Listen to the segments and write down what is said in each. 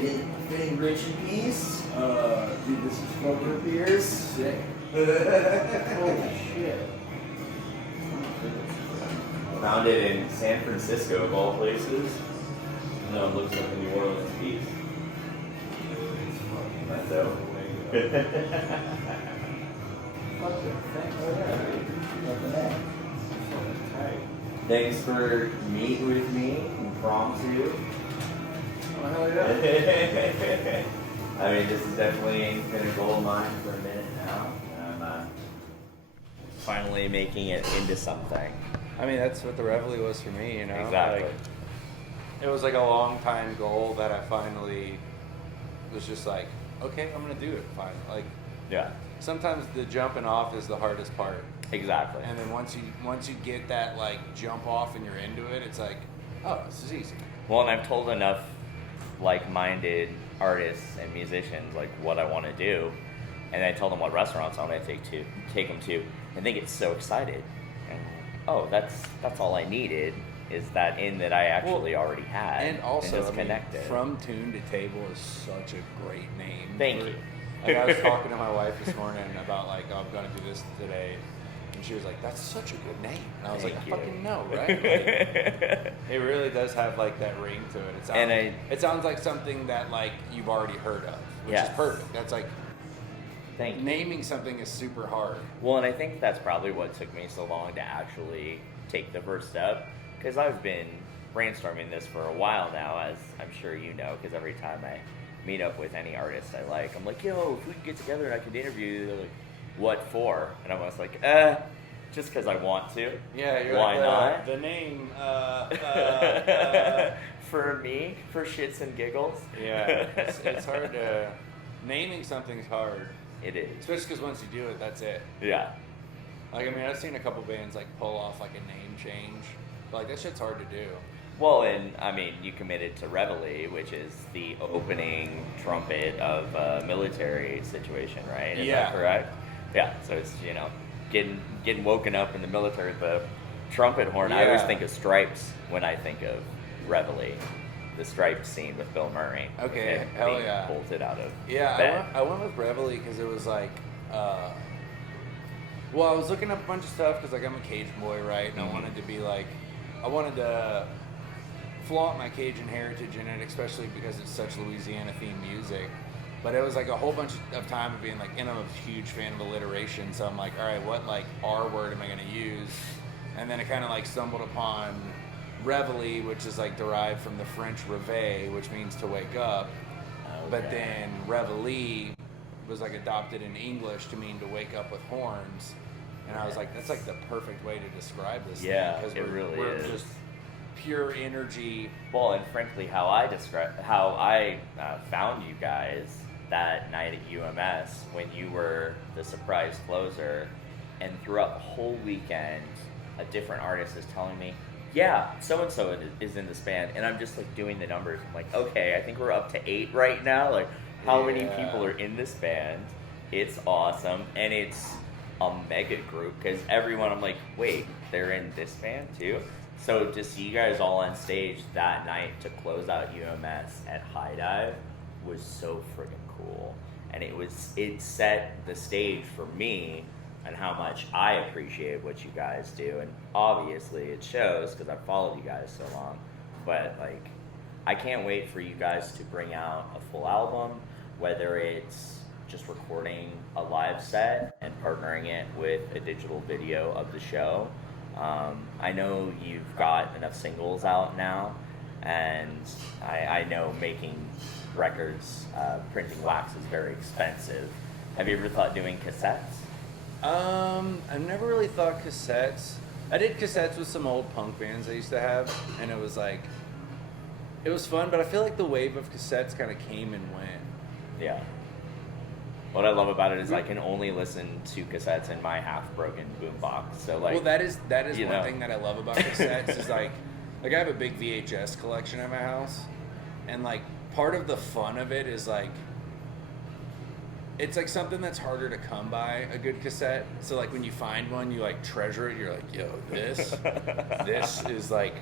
fitting Richie piece. Dude, this is fucking Rootbeers. sick. Holy shit. Found it in San Francisco, of all places. No, it looks like a New Orleans piece. That's dope. Thanks for meeting with me impromptu. Oh, hell yeah. I mean, this has definitely been a gold mine for a minute now. I'm finally making it into something. I mean, that's what the Reveille was for me, you know? Exactly. Like, it was like a long time goal that I finally was just like, okay, I'm going to do it finally. Like, Yeah, sometimes the jumping off is the hardest part. exactly. And then once you get that like jump off and you're into it, it's like, oh, this is easy. Well, and I've told enough like-minded artists and musicians like what I want to do, and I tell them what restaurants I want to take them to, and they get so excited. And oh, that's all I needed is that in that I actually already had, And also, just connected. From Tune to Table is such a great name. Thank you. Like, I was talking to my wife this morning about like, oh, I'm gonna do this today, and she was like, "That's such a good name," and I was Thank like, you. "I fucking know, right?" Like, it really does have like that ring to it. It sounds like something that like you've already heard of, which Yes. is perfect. That's like Thank you. naming something is super hard. Well, and I think that's probably what took me so long to actually take the first step, because I've been brainstorming this for a while now, as I'm sure you know, because every time I meet up with any artist I like, I'm like, yo, if we could get together and I could interview you, they're like, what for? And I'm almost like, just because I want to. Yeah, you're Why like, not? The name. For me, for shits and giggles. Yeah, it's hard to naming something's hard, It is. especially because once you do it, that's it. Yeah. Like, I mean, I've seen a couple bands like pull off like a name change, but like that shit's hard to do. Well, and I mean, you committed to Reveille, which is the opening trumpet of a military situation, right? Is that correct? Yeah. So it's, getting woken up in the military with the trumpet horn. I always Yeah. think of Stripes when I think of Reveille, the Stripes scene with Bill Murray. Okay, Him hell being yeah. bolted out of Yeah, bed. I went with Reveille because it was like, well, I was looking up a bunch of stuff because like I'm a Cajun boy, right? And I wanted to be like, I wanted to flaunt my Cajun heritage in it, especially because it's such Louisiana themed music. But it was like a whole bunch of time of being like, and I'm a huge fan of alliteration, so I'm like, all right, what like R word am I gonna use? And then I kind of like stumbled upon Reveille, which is like derived from the French réveil, which means to wake up. But then Reveille was like adopted in English to mean to wake up with horns. And I was like, that's like the perfect way to describe this Yeah, thing. it really we're is. just pure energy. Well, and frankly, how I found you guys that night at UMS when you were the surprise closer, and throughout the whole weekend, a different artist is telling me, yeah, so-and-so is in this band, and I'm just like doing the numbers. I'm like, okay, I think we're up to 8 right now. Like, how many people are in this band? It's awesome, and it's a mega group, because everyone, I'm like, wait, they're in this band too? So to see you guys all on stage that night to close out UMS at High Dive was so friggin' cool. And it set the stage for me and how much I appreciate what you guys do. And obviously it shows because I've followed you guys so long. But like, I can't wait for you guys to bring out a full album, whether it's just recording a live set and partnering it with a digital video of the show. I know you've got enough singles out now, and I know making records, printing wax is very expensive. Have you ever thought doing cassettes? I've never really thought cassettes. I did cassettes with some old punk bands I used to have, and it was like, it was fun, but I feel like the wave of cassettes kind of came and went. Yeah. What I love about it is I can only listen to cassettes in my half-broken boombox. So like, Well, that is you one know. thing that I love about cassettes is like I have a big VHS collection at my house, and like part of the fun of it is like it's like something that's harder to come by, a good cassette. So like when you find one, you like treasure it. You're like, yo, this is like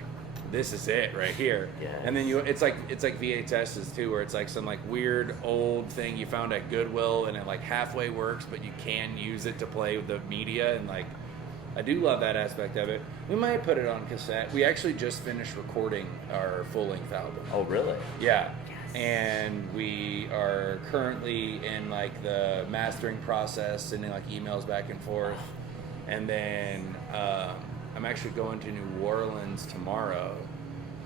this is it right here. Yes. And then it's like VHSs too, where it's like some like weird old thing you found at Goodwill, and it like halfway works, but you can use it to play with the media, and like I do love that aspect of it. We might put it on cassette. We actually just finished recording our full-length album. Oh, really? Yeah. And we are currently in like the mastering process, sending like emails back and forth. And then I'm actually going to New Orleans tomorrow.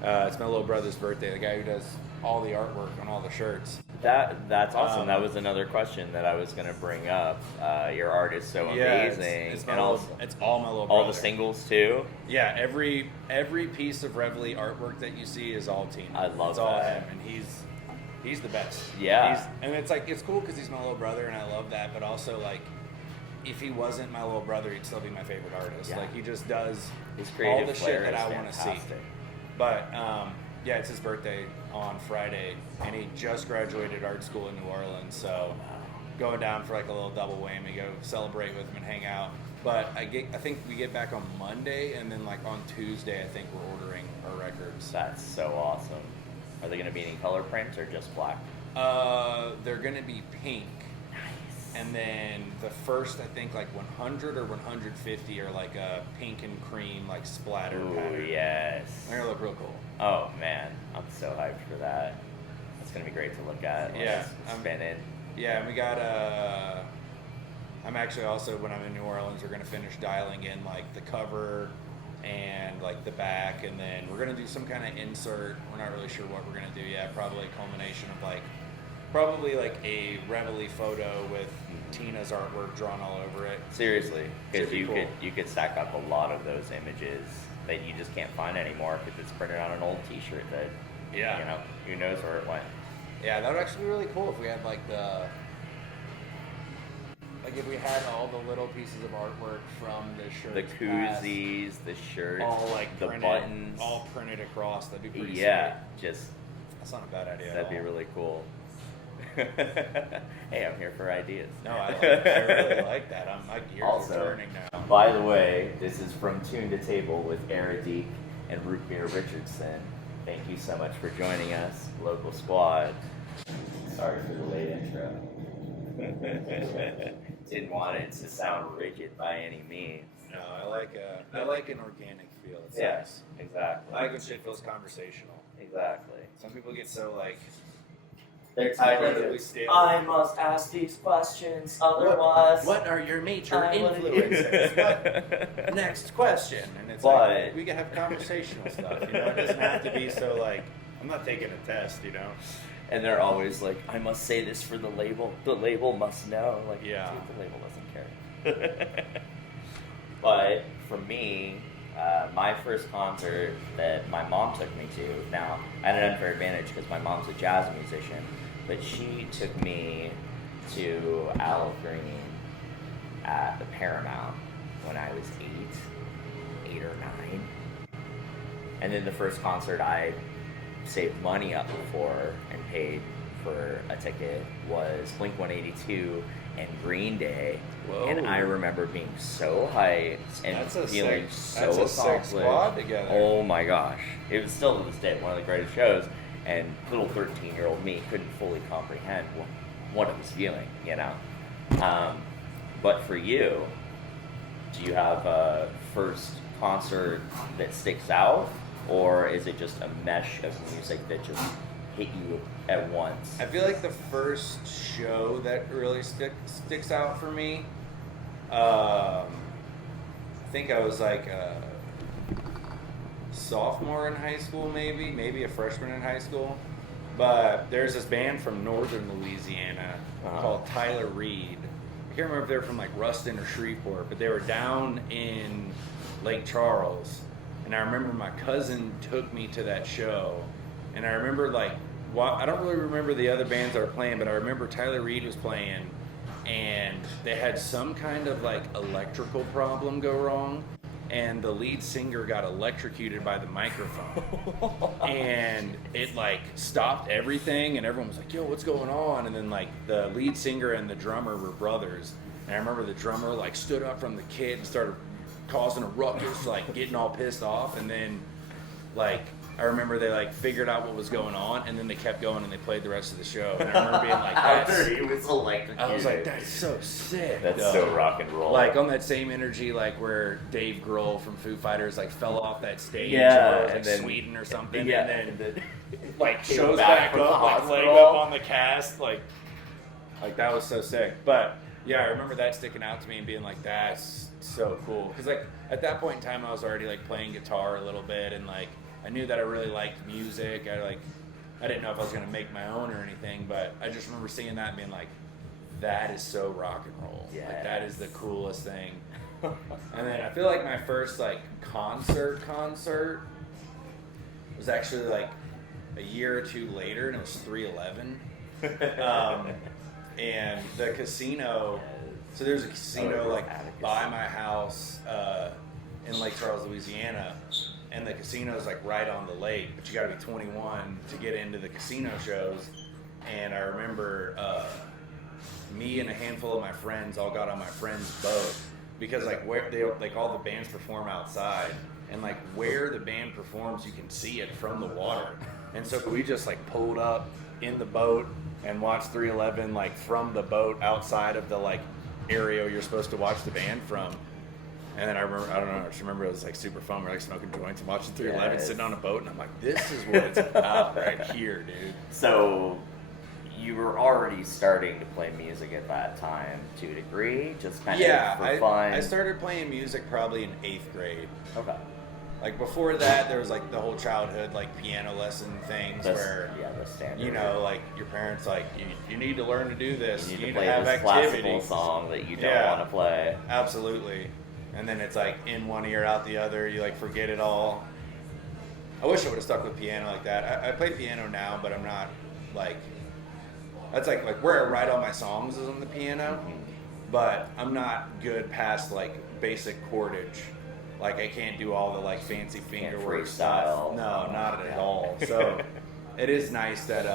It's my little brother's birthday, the guy who does all the artwork on all the shirts. That's awesome. That was another question that I was going to bring up. Your art is so amazing. It's and also, it's all my little brother. all the singles too. Yeah, every piece of Reveille artwork that you see is all Tina. I love it's all that. him, and he's the best. Yeah. And it's like it's cool because he's my little brother, and I love that. But also like, if he wasn't my little brother, he'd still be my favorite artist. Yeah. Like he just does His creative all the shit flair that is I want to see. fantastic. But yeah, it's his birthday on Friday, and he just graduated art school in New Orleans, so going down for like a little double whammy, go celebrate with him and hang out. But I think we get back on Monday, and then like on Tuesday, I think we're ordering our records. That's so awesome. Are they going to be any color prints or just black? They're gonna be pink. Nice. And then the first, I think, like 100 or 150 are like a pink and cream, like splatter Ooh, pattern. yes. They're gonna look real cool. Oh man, I'm so hyped for that. It's gonna be great to look at. When Yeah, it's spinning. Yeah, and we got I'm actually also, when I'm in New Orleans, we're gonna finish dialing in like the cover and like the back, and then we're gonna do some kind of insert. We're not really sure what we're gonna do yet. Probably a culmination of like a Reveille photo with Tina's artwork drawn all over it. Seriously, because Should be cool. you could stack up a lot of those images that you just can't find anymore because it's printed on an old T-shirt that Yeah. you know, who knows where it went. Yeah, that would actually be really cool if we had like if we had all the little pieces of artwork from the shirt, The koozies, the shirts, all like the printed, buttons, all printed across. That'd be pretty yeah, sweet. just That's not a bad idea. that'd be really cool. Hey, I'm here for ideas. No, I really like that. I'm like gears Also, are turning now. by the way, this is from Tune to Table with AraDeek and Rootbeer Richardson. Thank you so much for joining us, local squad. Sorry for the late intro. Didn't want it to sound rigid by any means. No, I like an organic feel. It's Yes, nice. exactly. I like when shit feels conversational. Exactly. Some people get so like They're tied incredibly into, stale. I must ask these questions, otherwise. What are your major I wanna- influences? What? Next question. And it's But- like we can have conversational stuff. You know, it doesn't have to be so like I'm not taking a test. You know. And they're always like, I must say this for the label. The label must know. Like, Yeah. dude, the label doesn't care. But for me, my first concert that my mom took me to, now, I had an unfair advantage because my mom's a jazz musician, but she took me to Al Green at the Paramount when I was 8 or 9. And then the first concert I saved money up for and paid for a ticket was Blink-182 and Green Day. Whoa. And I remember being so hyped and That's a feeling sick- so that's a sick accomplished. squad together. Oh my gosh. It was still to this day one of the greatest shows, and little 13-year-old me couldn't fully comprehend what it was feeling, you know? But for you, do you have a first concert that sticks out? Or is it just a mesh of music that just hit you at once? I feel like the first show that really sticks out for me, I think I was like a sophomore in high school, maybe a freshman in high school. But there's this band from northern Louisiana called Tyler Reed. I can't remember if they were from like Ruston or Shreveport, but they were down in Lake Charles. And I remember my cousin took me to that show. And I remember I don't really remember the other bands that were playing, but I remember Tyler Reed was playing, and they had some kind of like electrical problem go wrong, and the lead singer got electrocuted by the microphone. And it like stopped everything, and everyone was like, yo, what's going on? And then like the lead singer and the drummer were brothers. And I remember the drummer like stood up from the kit and started causing a ruckus, like getting all pissed off, and then like I remember they like figured out what was going on, and then they kept going and they played the rest of the show. And I remember being like, After he was electrocuted. I was like, that's so sick. That's though. so rock and roll. Like on that same energy, like where Dave Grohl from Foo Fighters like fell off that stage, Yeah, or it was, like and then- Sweden or something, Yeah, and then like came shows back back from the up, like leg hospital. up on the cast, like that was so sick. But yeah, I remember that sticking out to me and being like, that's so cool. Because like at that point in time, I was already like playing guitar a little bit, and like I knew that I really liked music. I didn't know if I was gonna make my own or anything, but I just remember seeing that and being like, that is so rock and roll. Yes. Like that is the coolest thing. And then I feel like my first like concert was actually like a year or two later, and it was 311. And the casino, so there's a casino like by my house in Lake Charles, Louisiana, and the casino is like right on the lake, but you got to be 21 to get into the casino shows. And I remember me and a handful of my friends all got on my friend's boat, because like where they like all the bands perform outside, and like where the band performs you can see it from the water. And so we just like pulled up in the boat and watched 311 like from the boat outside of the like area you're supposed to watch the band from. And then I just remember it was like super fun. We're like smoking joints and watching 311, Yes. sitting on a boat, and I'm like, this is what it's about right here, dude. So you were already starting to play music at that time to a degree, just kind of for fun. I started playing music probably in 8th grade. Okay. Like before that, there was like the whole childhood like piano lesson things where the standard. you know, like your parents like you need to learn to do this. You You need need to to play have this classical activities. song that you don't Yeah. want to play. Absolutely. And then it's like in one ear, out the other. You like forget it all. I wish I would have stuck with piano like that. I play piano now, but I'm not like. That's like where I write all my songs is on the piano, but I'm not good past like basic chordage. Like I can't do all the like fancy finger Can't work freestyle. stuff. No, not at all. So it is nice that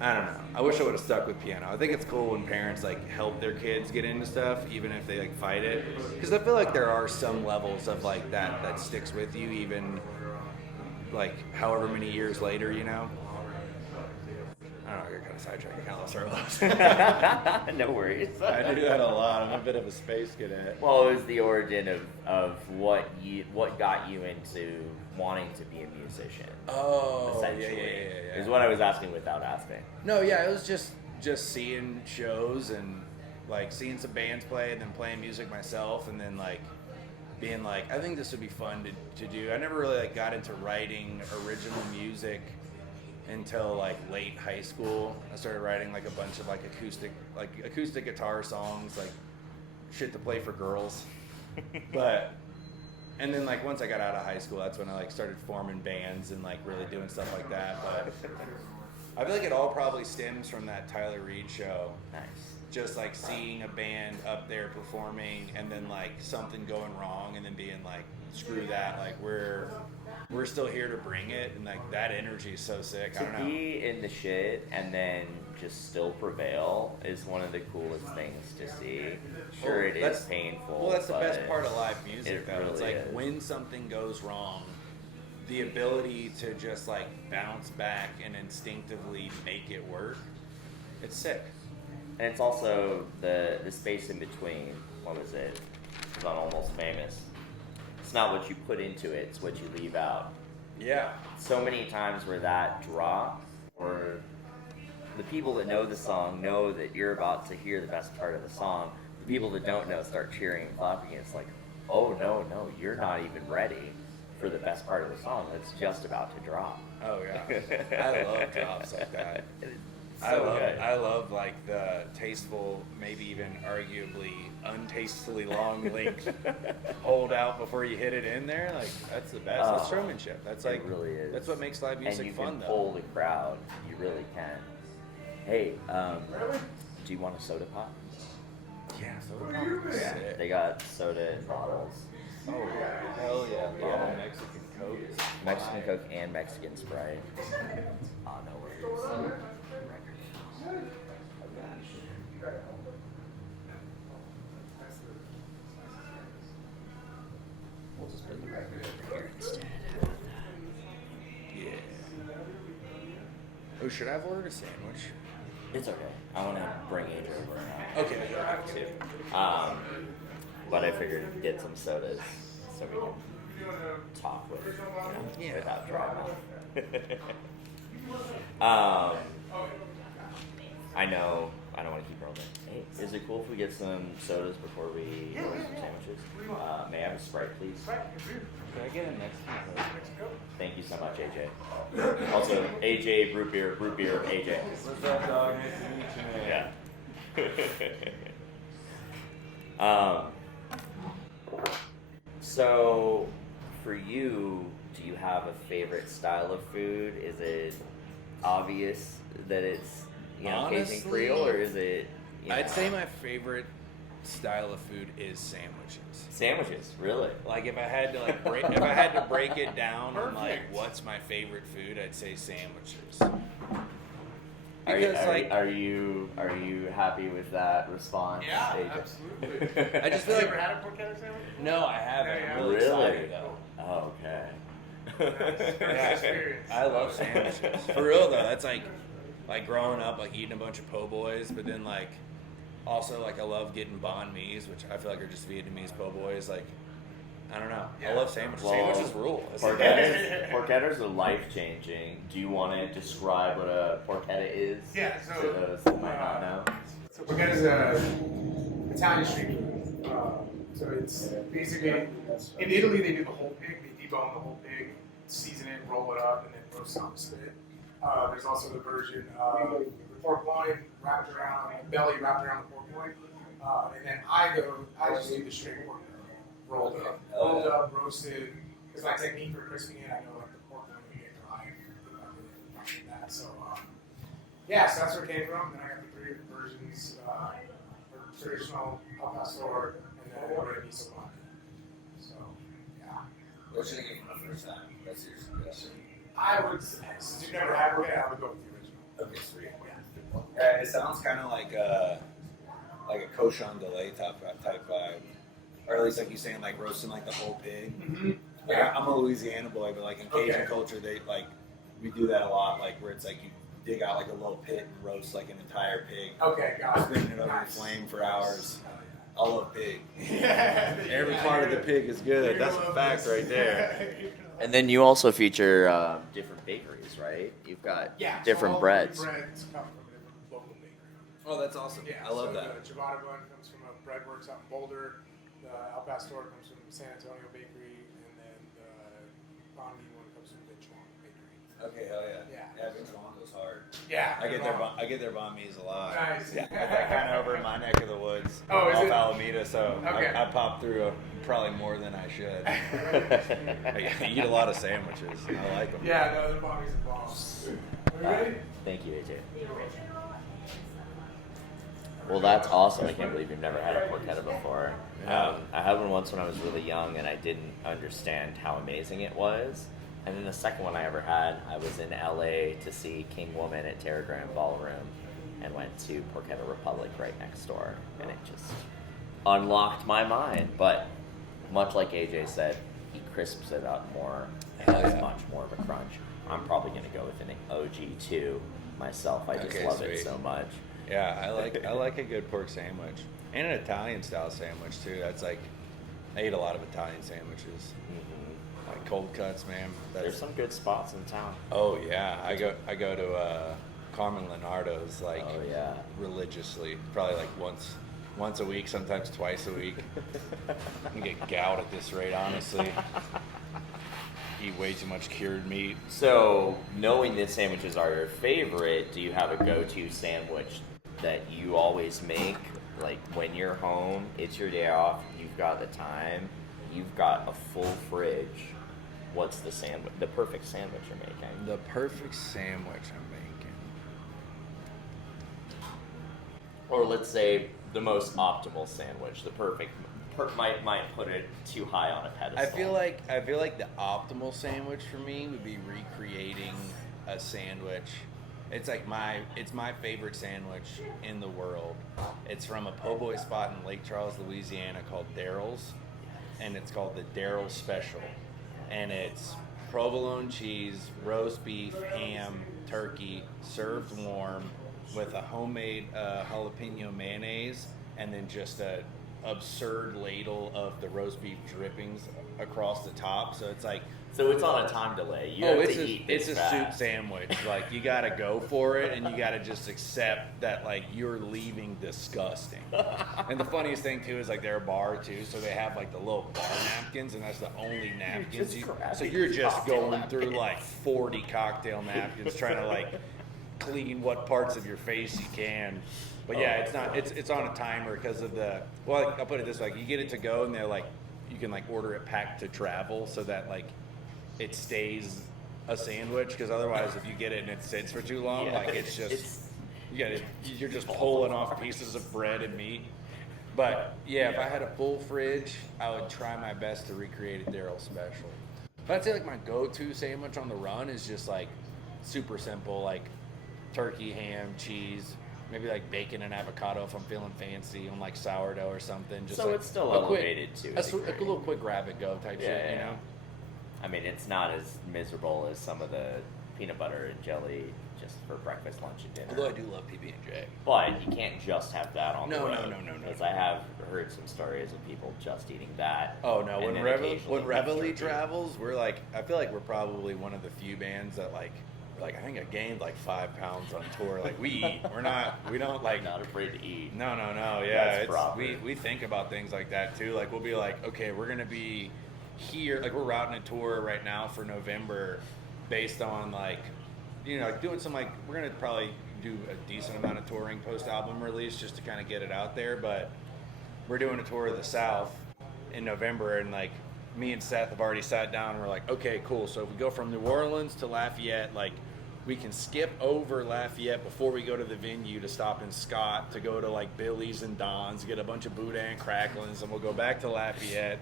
I don't know. I wish I would have stuck with piano. I think it's cool when parents like help their kids get into stuff, even if they like fight it. Because I feel like there are some levels of like that sticks with you, even like however many years later, you know. I don't know. I got kind of sidetracked. I kind of lost our No worries. I do that a lot. I'm a bit of a space cadet. Well, it was the origin of what got you into wanting to be a musician. Oh, Essentially, yeah. is what I was asking without asking. No, yeah, it was just seeing shows and like seeing some bands play and then playing music myself, and then like being like, I think this would be fun to do. I never really like got into writing original music until like late high school. I started writing like a bunch of like acoustic guitar songs, like shit to play for girls. And then like once I got out of high school, that's when I like started forming bands and like really doing stuff like that. But I feel like it all probably stems from that Tyler Reed show. Nice. Just like seeing a band up there performing and then like something going wrong and then being like, screw that, like we're still here to bring it, and like that energy is so sick. I don't To know. be in the shit and then just still prevail is one of the coolest things to see. Sure, Well, it is that's- painful. Well, that's the best but part of live music, it though. It's really like is. when something goes wrong, the ability to just like bounce back and instinctively make it work. It's sick. And it's also the space in between. What was it? It was on Almost Famous. It's not what you put into it, it's what you leave out. Yeah. So many times where that drops, or the people that know the song know that you're about to hear the best part of the song. The people that don't know start cheering and clapping. It's like, oh no, you're not even ready for the best part of the song. It's just about to drop. Oh yeah. I love drops like that. So good. I love like the tasteful, maybe even arguably untastefully long length hold out before you hit it in there. Like that's the best. That's Oh, showmanship. That's it like really is. That's what makes live music and you fun, can though. pull the crowd. You really can. Hey, do you want a soda pop? Yeah, so Yeah, they got soda in bottles. Oh hell yeah! Bottle Mexican Coke. Mexican Coke and Mexican Sprite. Oh, no worries. We'll just put the record over here instead. Oh, should I have ordered a sandwich? It's okay. I want to bring AJ over now. Okay. Too. But I figured get some sodas so we can talk with, without drama. I know. I don't want to keep rolling. Hey, is it cool if we get some sodas before we order some sandwiches? May I have a Sprite, please? Can I get a Mexican? Thank you so much, AJ. Also, AJ, root beer, AJ. What's up, dog? Nice to meet you, man. Yeah. So, for you, do you have a favorite style of food? Is it obvious that it's Cajun Creole, or is it? I'd say my favorite style of food is sandwiches. Sandwiches, really? Like if I had to break it down on like what's my favorite food, I'd say sandwiches. Are you happy with that response? Yeah, AJ? absolutely. I just feel Have like you ever had a porchetta sandwich? no, I haven't. Yeah, I'm really excited though. Oh, okay. Experience. I love sandwiches. For real though, that's like growing up, like eating a bunch of po' boys, but then like also like I love getting banh mi's, which I feel like are just Vietnamese po' boys. Like I don't know, I love sandwiches. Well, Sandwiches rule. Porchettas are life changing. Do you want to describe what a porchetta is? Yeah, so, to those that might not know. So porchetta is a Italian street food. So it's basically in Italy they do the whole pig. They debone the whole pig, season it, roll it up, and then roast on the spit. There's also the version of the pork loin wrapped around the belly, wrapped around the pork loin, and then I just do the straight pork rolled up, roasted. Because my technique for crisping it, I know like the pork loin would get dry if I did that. So so that's where it came from. Then I got the 3 different versions: traditional al pastor, and then red miso bun. So What should I get from the first time? That's your suggestion. I would, since you've never had it, I would go with the original. Okay, sweet. Yeah, it sounds kind of like a cochon delay type vibe, or at least like you saying like roasting like the whole pig. Mm-hmm. Like, I'm a Louisiana boy, but like in Cajun culture, we do that a lot. Like where it's like you dig out like a little pit and roast like an entire pig. Okay, got it. Spinning it over the flame for hours. I love pig. Yeah. Every part of the pig is good. That's a fact right there. And then you also feature different bakeries, right? You've got different all breads. Breads come from a different local bakery. Oh, that's awesome. Yeah, I love so that. The ciabatta bun comes from a breadworks out in Boulder. The al pastor comes from San Antonio Bakery, and then the banh mi one comes from Vinch Wong Bakery. Okay, hell yeah. Yeah. Vince Wong goes hard. Yeah, I get their banh mi's a lot. Nice. Yeah, kind of over in my neck of the woods. Oh, is off it? Alameda, so Okay. I pop through probably more than I should. I eat a lot of sandwiches. I like them. Yeah, no, the banh mi's a bomb. Are we ready? Thank you, AJ. Well, that's awesome. I can't believe you've never had a porchetta before. I had one once when I was really young, and I didn't understand how amazing it was. And then the second one I ever had, I was in LA to see King Woman at Terragram Ballroom, and went to Porchetta Republic right next door, and it just unlocked my mind. But much like AJ said, he crisps it up more, and has much more of a crunch. I'm probably going to go with an OG2 myself. I just love it so much. Yeah, I like a good pork sandwich and an Italian style sandwich too. That's like I eat a lot of Italian sandwiches, like cold cuts, man. There's some good spots in town. Oh yeah, I go to Carmen Leonardo's like religiously, probably like once a week, sometimes twice a week. I get gout at this rate, honestly. Eat way too much cured meat. So, knowing that sandwiches are your favorite, do you have a go-to sandwich that you always make? Like when you're home, it's your day off, you've got the time, you've got a full fridge. What's the perfect sandwich you're making? The perfect sandwich I'm making. Or let's say the most optimal sandwich, the perfect. Might put it too high on a pedestal. I feel like the optimal sandwich for me would be recreating a sandwich. It's like my favorite sandwich in the world. It's from a po' boy spot in Lake Charles, Louisiana called Daryl's, and it's called the Daryl's Special. And it's provolone cheese, roast beef, ham, turkey, served warm, with a homemade jalapeno mayonnaise, and then just a absurd ladle of the roast beef drippings across the top. So it's like, So it's on a time delay. You have to eat it's this a fast. soup sandwich. Like, you gotta go for it, and you gotta just accept that, like, you're leaving disgusting. And the funniest thing too is, like, they're a bar too, so they have like the little bar napkins, and that's the only napkins. So you're just going through like 40 cocktail napkins trying to like clean what parts of your face you can. But yeah, it's not. It's on a timer because of the. Well, like, I'll put it this way: like, you get it to go, and they're like, you can like order it packed to travel, so that like it stays a sandwich. Because otherwise, if you get it and it sits for too long, like it's just you're just pulling off pieces of bread and meat. But yeah, if I had a full fridge, I would try my best to recreate a Daryl special. But I'd say like my go-to sandwich on the run is just like super simple, like turkey, ham, cheese, maybe like bacon and avocado if I'm feeling fancy on like sourdough or something. Just So like it's still a quick- elevated to a little quick grab and go type shit, you know? I mean, it's not as miserable as some of the peanut butter and jelly just for breakfast, lunch, and dinner. Although I do love PB&J. But you can't just have that on the No, road. no. Because I have heard some stories of people just eating that. Oh no, and when then Reveille occasionally Reveille turkey. travels, we're like, I feel like we're probably one of the few bands that like I think I gained like 5 pounds on tour. Like, we eat. We don't like. Not afraid to eat. No. Yeah, That's proper. we think about things like that too. Like, we'll be like, okay, we're gonna be here. Like, we're routing a tour right now for November, based on like, you know, like doing some like, we're gonna probably do a decent amount of touring post album release just to kind of get it out there. But we're doing a tour of the South in November, and like, me and Seth have already sat down and we're like, okay, cool. So if we go from New Orleans to Lafayette, like, we can skip over Lafayette before we go to the venue to stop in Scott to go to like Billy's and Don's, get a bunch of boudin cracklings, and we'll go back to Lafayette.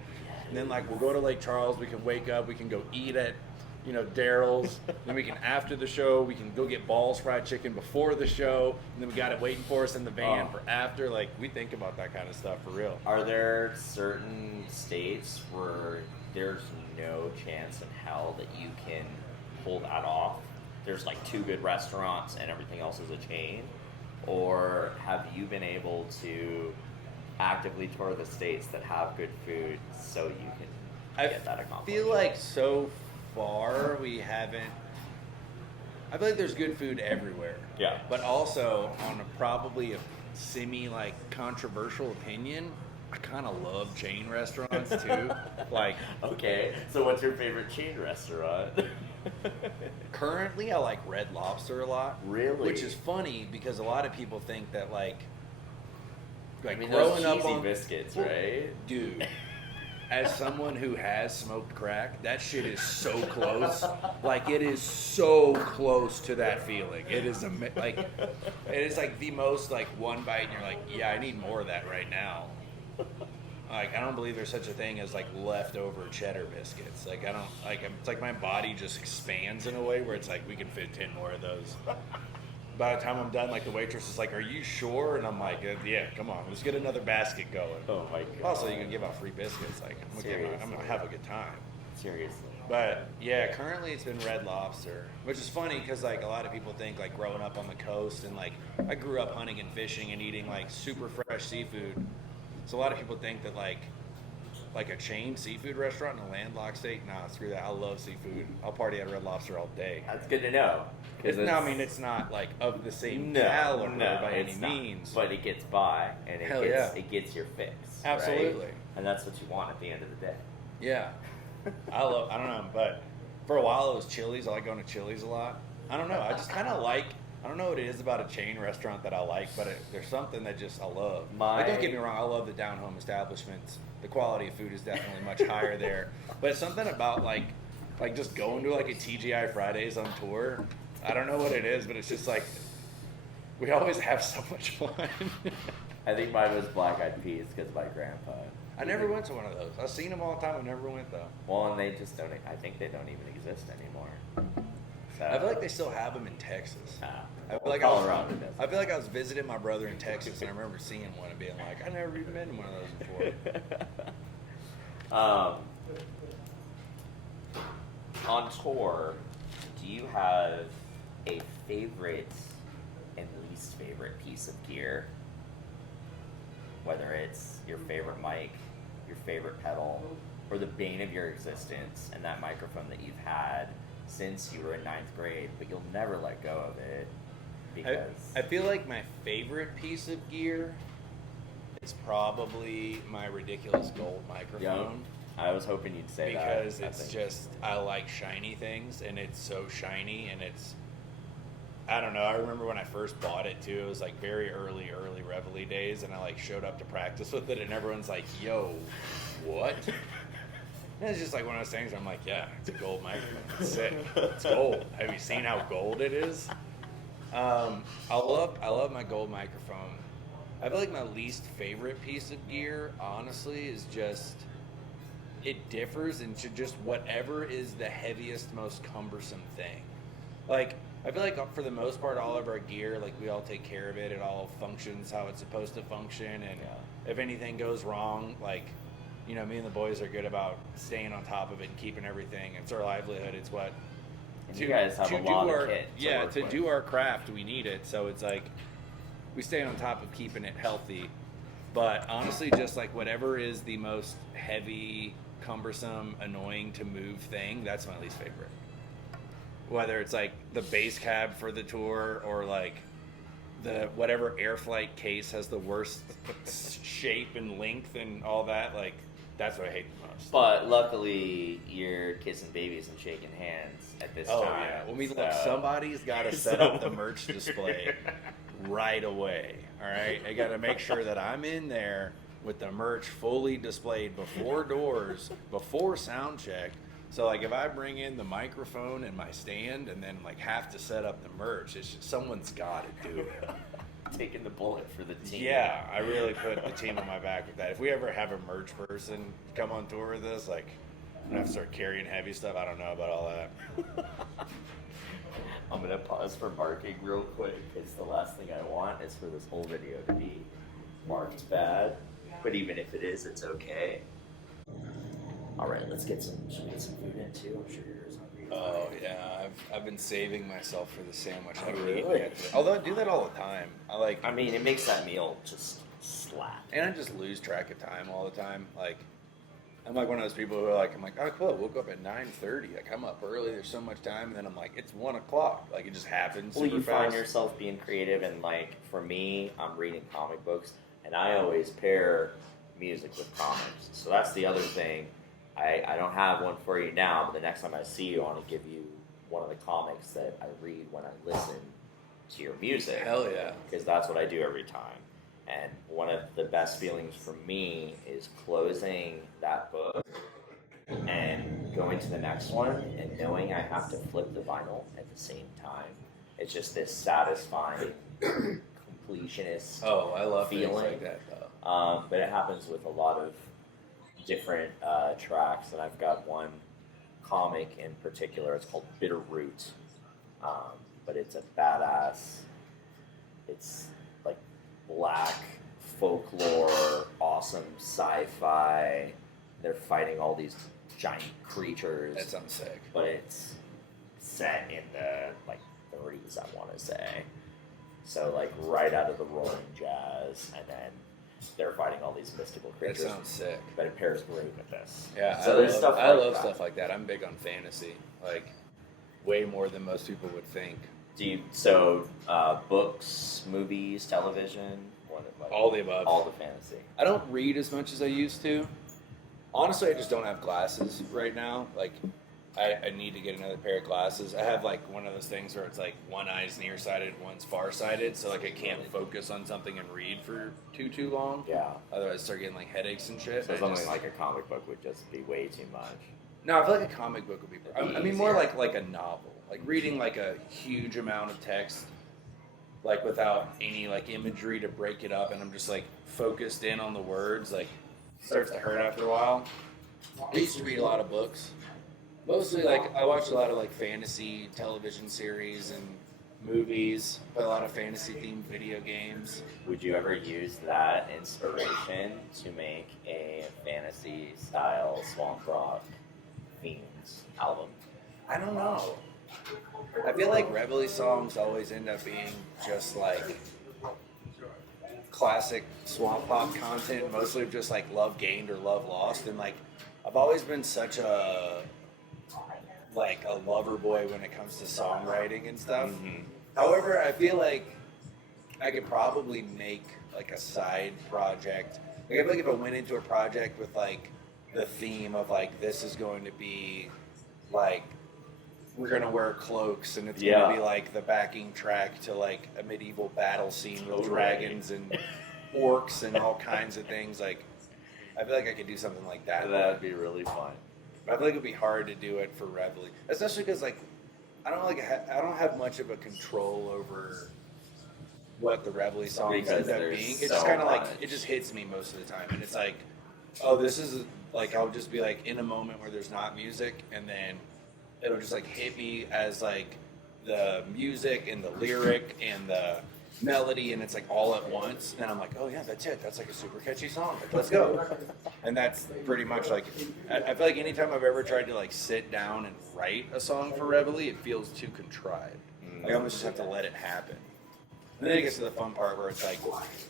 And then like, we'll go to Lake Charles, we can wake up, we can go eat at, you know, Daryl's. Then we can, after the show, we can go get Balls fried chicken before the show. And then we got it waiting for us in the van for after. Like, we think about that kind of stuff for real. Are there certain states where there's no chance in hell that you can pull that off? There's like 2 good restaurants and everything else is a chain? Or have you been able to actively tour the states that have good food so you can get that accomplished? I feel like so far we haven't. I feel like there's good food everywhere. Yeah. But also, on probably a semi like controversial opinion, I kind of love chain restaurants too. Like, Okay, so what's your favorite chain restaurant? currently I like Red Lobster a lot. Really? Which is funny because a lot of people think that like I mean, growing those up cheesy on biscuits, Well, right? Dude, as someone who has smoked crack, that shit is so close. Like, it is so close to that feeling. It is like, it is like the most like one bite and you're like, yeah, I need more of that right now. Like, I don't believe there's such a thing as like leftover cheddar biscuits. Like, I don't like. It's like my body just expands in a way where it's like, we can fit 10 more of those. By the time I'm done, like, the waitress is like, "Are you sure?" And I'm like, "Yeah, come on, let's get another basket going." Oh my god. Also, you can give out free biscuits. Like, I'm Seriously. gonna have a good time. Seriously. But yeah, currently it's been Red Lobster, which is funny because like a lot of people think like growing up on the coast and like I grew up hunting and fishing and eating like super fresh seafood. So a lot of people think that like a chain seafood restaurant in a landlocked state. Nah, screw that. I love seafood. I'll party at Red Lobster all day. That's good to know. 'Cause No, I mean, it's not like of the same no, caliber no, by any it's not. means. But it gets by, and Hell it gets your fix. right? Absolutely. And that's what you want at the end of the day. Yeah. I don't know, but for a while it was Chili's. I like going to Chili's a lot. I don't know. I just kind of like, I don't know what it is about a chain restaurant that I like, but there's something that just I love. Like, don't get me wrong, I love the down-home establishments. The quality of food is definitely much higher there. But it's something about like just going to like a TGI Fridays on tour. I don't know what it is, but it's just like, we always have so much fun. I think mine was Black Eyed Peas because of my grandpa. I never went to one of those. I've seen them all the time. I never went though. Well, and they just don't. I think they don't even exist anymore. So, I feel like they still have them in Texas. I feel well, like Colorado does. I feel like I was visiting my brother in Texas, and I remember seeing one and being like, "I've never even been to one of those before." On tour, do you have a favorite and least favorite piece of gear, whether it's your favorite mic, your favorite pedal, or the bane of your existence, and that microphone that you've had since you were in 9th grade, but you'll never let go of it because I feel like my favorite piece of gear is probably my ridiculous gold microphone. I was hoping you'd say because that. it's just, I like shiny things, and it's so shiny, and it's, I don't know, I remember when I first bought it too, it was like very early Reveille days, and I like showed up to practice with it, and everyone's like, yo, what? And it's just like one of those things where I'm like, yeah, it's a gold microphone, it's sick, it's gold. Have you seen how gold it is? I love my gold microphone. I feel like my least favorite piece of gear, honestly, is just, it differs into just whatever is the heaviest, most cumbersome thing. Like, I feel like for the most part, all of our gear, like, we all take care of it. It all functions how it's supposed to function. And if anything goes wrong, like, you know, me and the boys are good about staying on top of it and keeping everything. It's our livelihood. It's what... And you guys have a lot of kit to do our craft, we need it. So it's like, we stay on top of keeping it healthy. But honestly, just like whatever is the most heavy, cumbersome, annoying to move thing, that's my least favorite. Whether it's like the bass cab for the tour, or like the whatever Airflight case has the worst shape and length and all that, like that's what I hate the most. But luckily, you're kissing babies and shaking hands at this time. Oh yeah, well, look, somebody's got to set up the merch display right away. All right, I got to make sure that I'm in there with the merch fully displayed before doors, before sound check. So like if I bring in the microphone and my stand and then like have to set up the merch, it's just, someone's got to do it. Taking the bullet for the team. Yeah, I really put the team on my back with that. If we ever have a merch person come on tour with us, like I'm gonna have to start carrying heavy stuff. I don't know about all that. I'm gonna pause for marking real quick. It's the last thing I want is for this whole video to be marked bad. But even if it is, it's okay. All right, should we get some food in too? I'm sure yours hungry. Oh yeah, I've been saving myself for the sandwich. I Really? need to get to it. Although I do that all the time. I mean, it makes that meal just slap. And I just lose track of time all the time. Like, I'm like one of those people who are like, I'm like, oh cool, woke up at 9:30. Like, I'm up early. There's so much time, and then I'm like, it's 1 o'clock. Like, it just happens. Well, super you fast. find yourself being creative, and like for me, I'm reading comic books, and I always pair music with comics. So that's the other thing. I don't have one for you now, but the next time I see you, I want to give you one of the comics that I read when I listen to your music. Hell yeah. Because that's what I do every time. And one of the best feelings for me is closing that book and going to the next one and knowing I have to flip the vinyl at the same time. It's just this satisfying completionist Oh, I love feeling. things like that though. But it happens with a lot of different tracks, and I've got one comic in particular. It's called Bitter Root, but it's a badass. It's like black folklore, awesome sci-fi. They're fighting all these giant creatures. That sounds sick. But it's set in the like 30s, I want to say. So like right out of the Roaring Jazz, and then they're fighting all these mystical That creatures. sounds sick. But it pairs great with this. Yeah, So there's stuff. I like love that. stuff like that. I'm big on fantasy, like way more than most people would think. Books, movies, television, All the above. all the fantasy. I don't read as much as I used to. Honestly, I just don't have glasses right now. Like, I need to get another pair of glasses. I have like one of those things where it's like one eye's nearsighted, one's farsighted, so like I can't focus on something and read for too long. Yeah. Otherwise, I start getting like headaches and shit. So I something just- like a comic book would just be way too much. No, I feel like a comic book would be. I mean, more Easier. like a novel, like reading like a huge amount of text, like without any like imagery to break it up, and I'm just like focused in on the words. Like, starts to hurt after a while. I used to read a lot of books, mostly like I watched a lot of like fantasy television series and movies, play a lot of fantasy themed video games. Would you ever use that inspiration to make a fantasy style swamp rock themed album? I don't know. I feel like Reveille songs always end up being just like classic swamp pop content, mostly just like love gained or love lost. And like, I've always been such a lover boy when it comes to songwriting and stuff. Mm-hmm. However, I feel like I could probably make like a side project. Like, I feel like if I went into a project with like the theme of like, this is going to be like, we're gonna wear cloaks and it's gonna be like the backing track to like a medieval battle scene with dragons and orcs and all kinds of things. Like, I feel like I could do something like that. That'd be really fun. But I feel like it'd be hard to do it for Reveille, especially because like I don't have much of a control over what the Reveille songs Because end up there's being. It's so just kind of like much. it just hits me most of the time, and it's like, oh, this is like I'll just be like in a moment where there's not music, and then it'll just like hit me as like the music and the lyric and the melody, and it's like all at once, and I'm like, oh yeah, that's it. That's like a super catchy song. Like, let's go. And that's pretty much like, I feel like anytime I've ever tried to like sit down and write a song for Reveille, it feels too contrived. Like I almost just have to let it happen. And then it gets to the fun part where it's like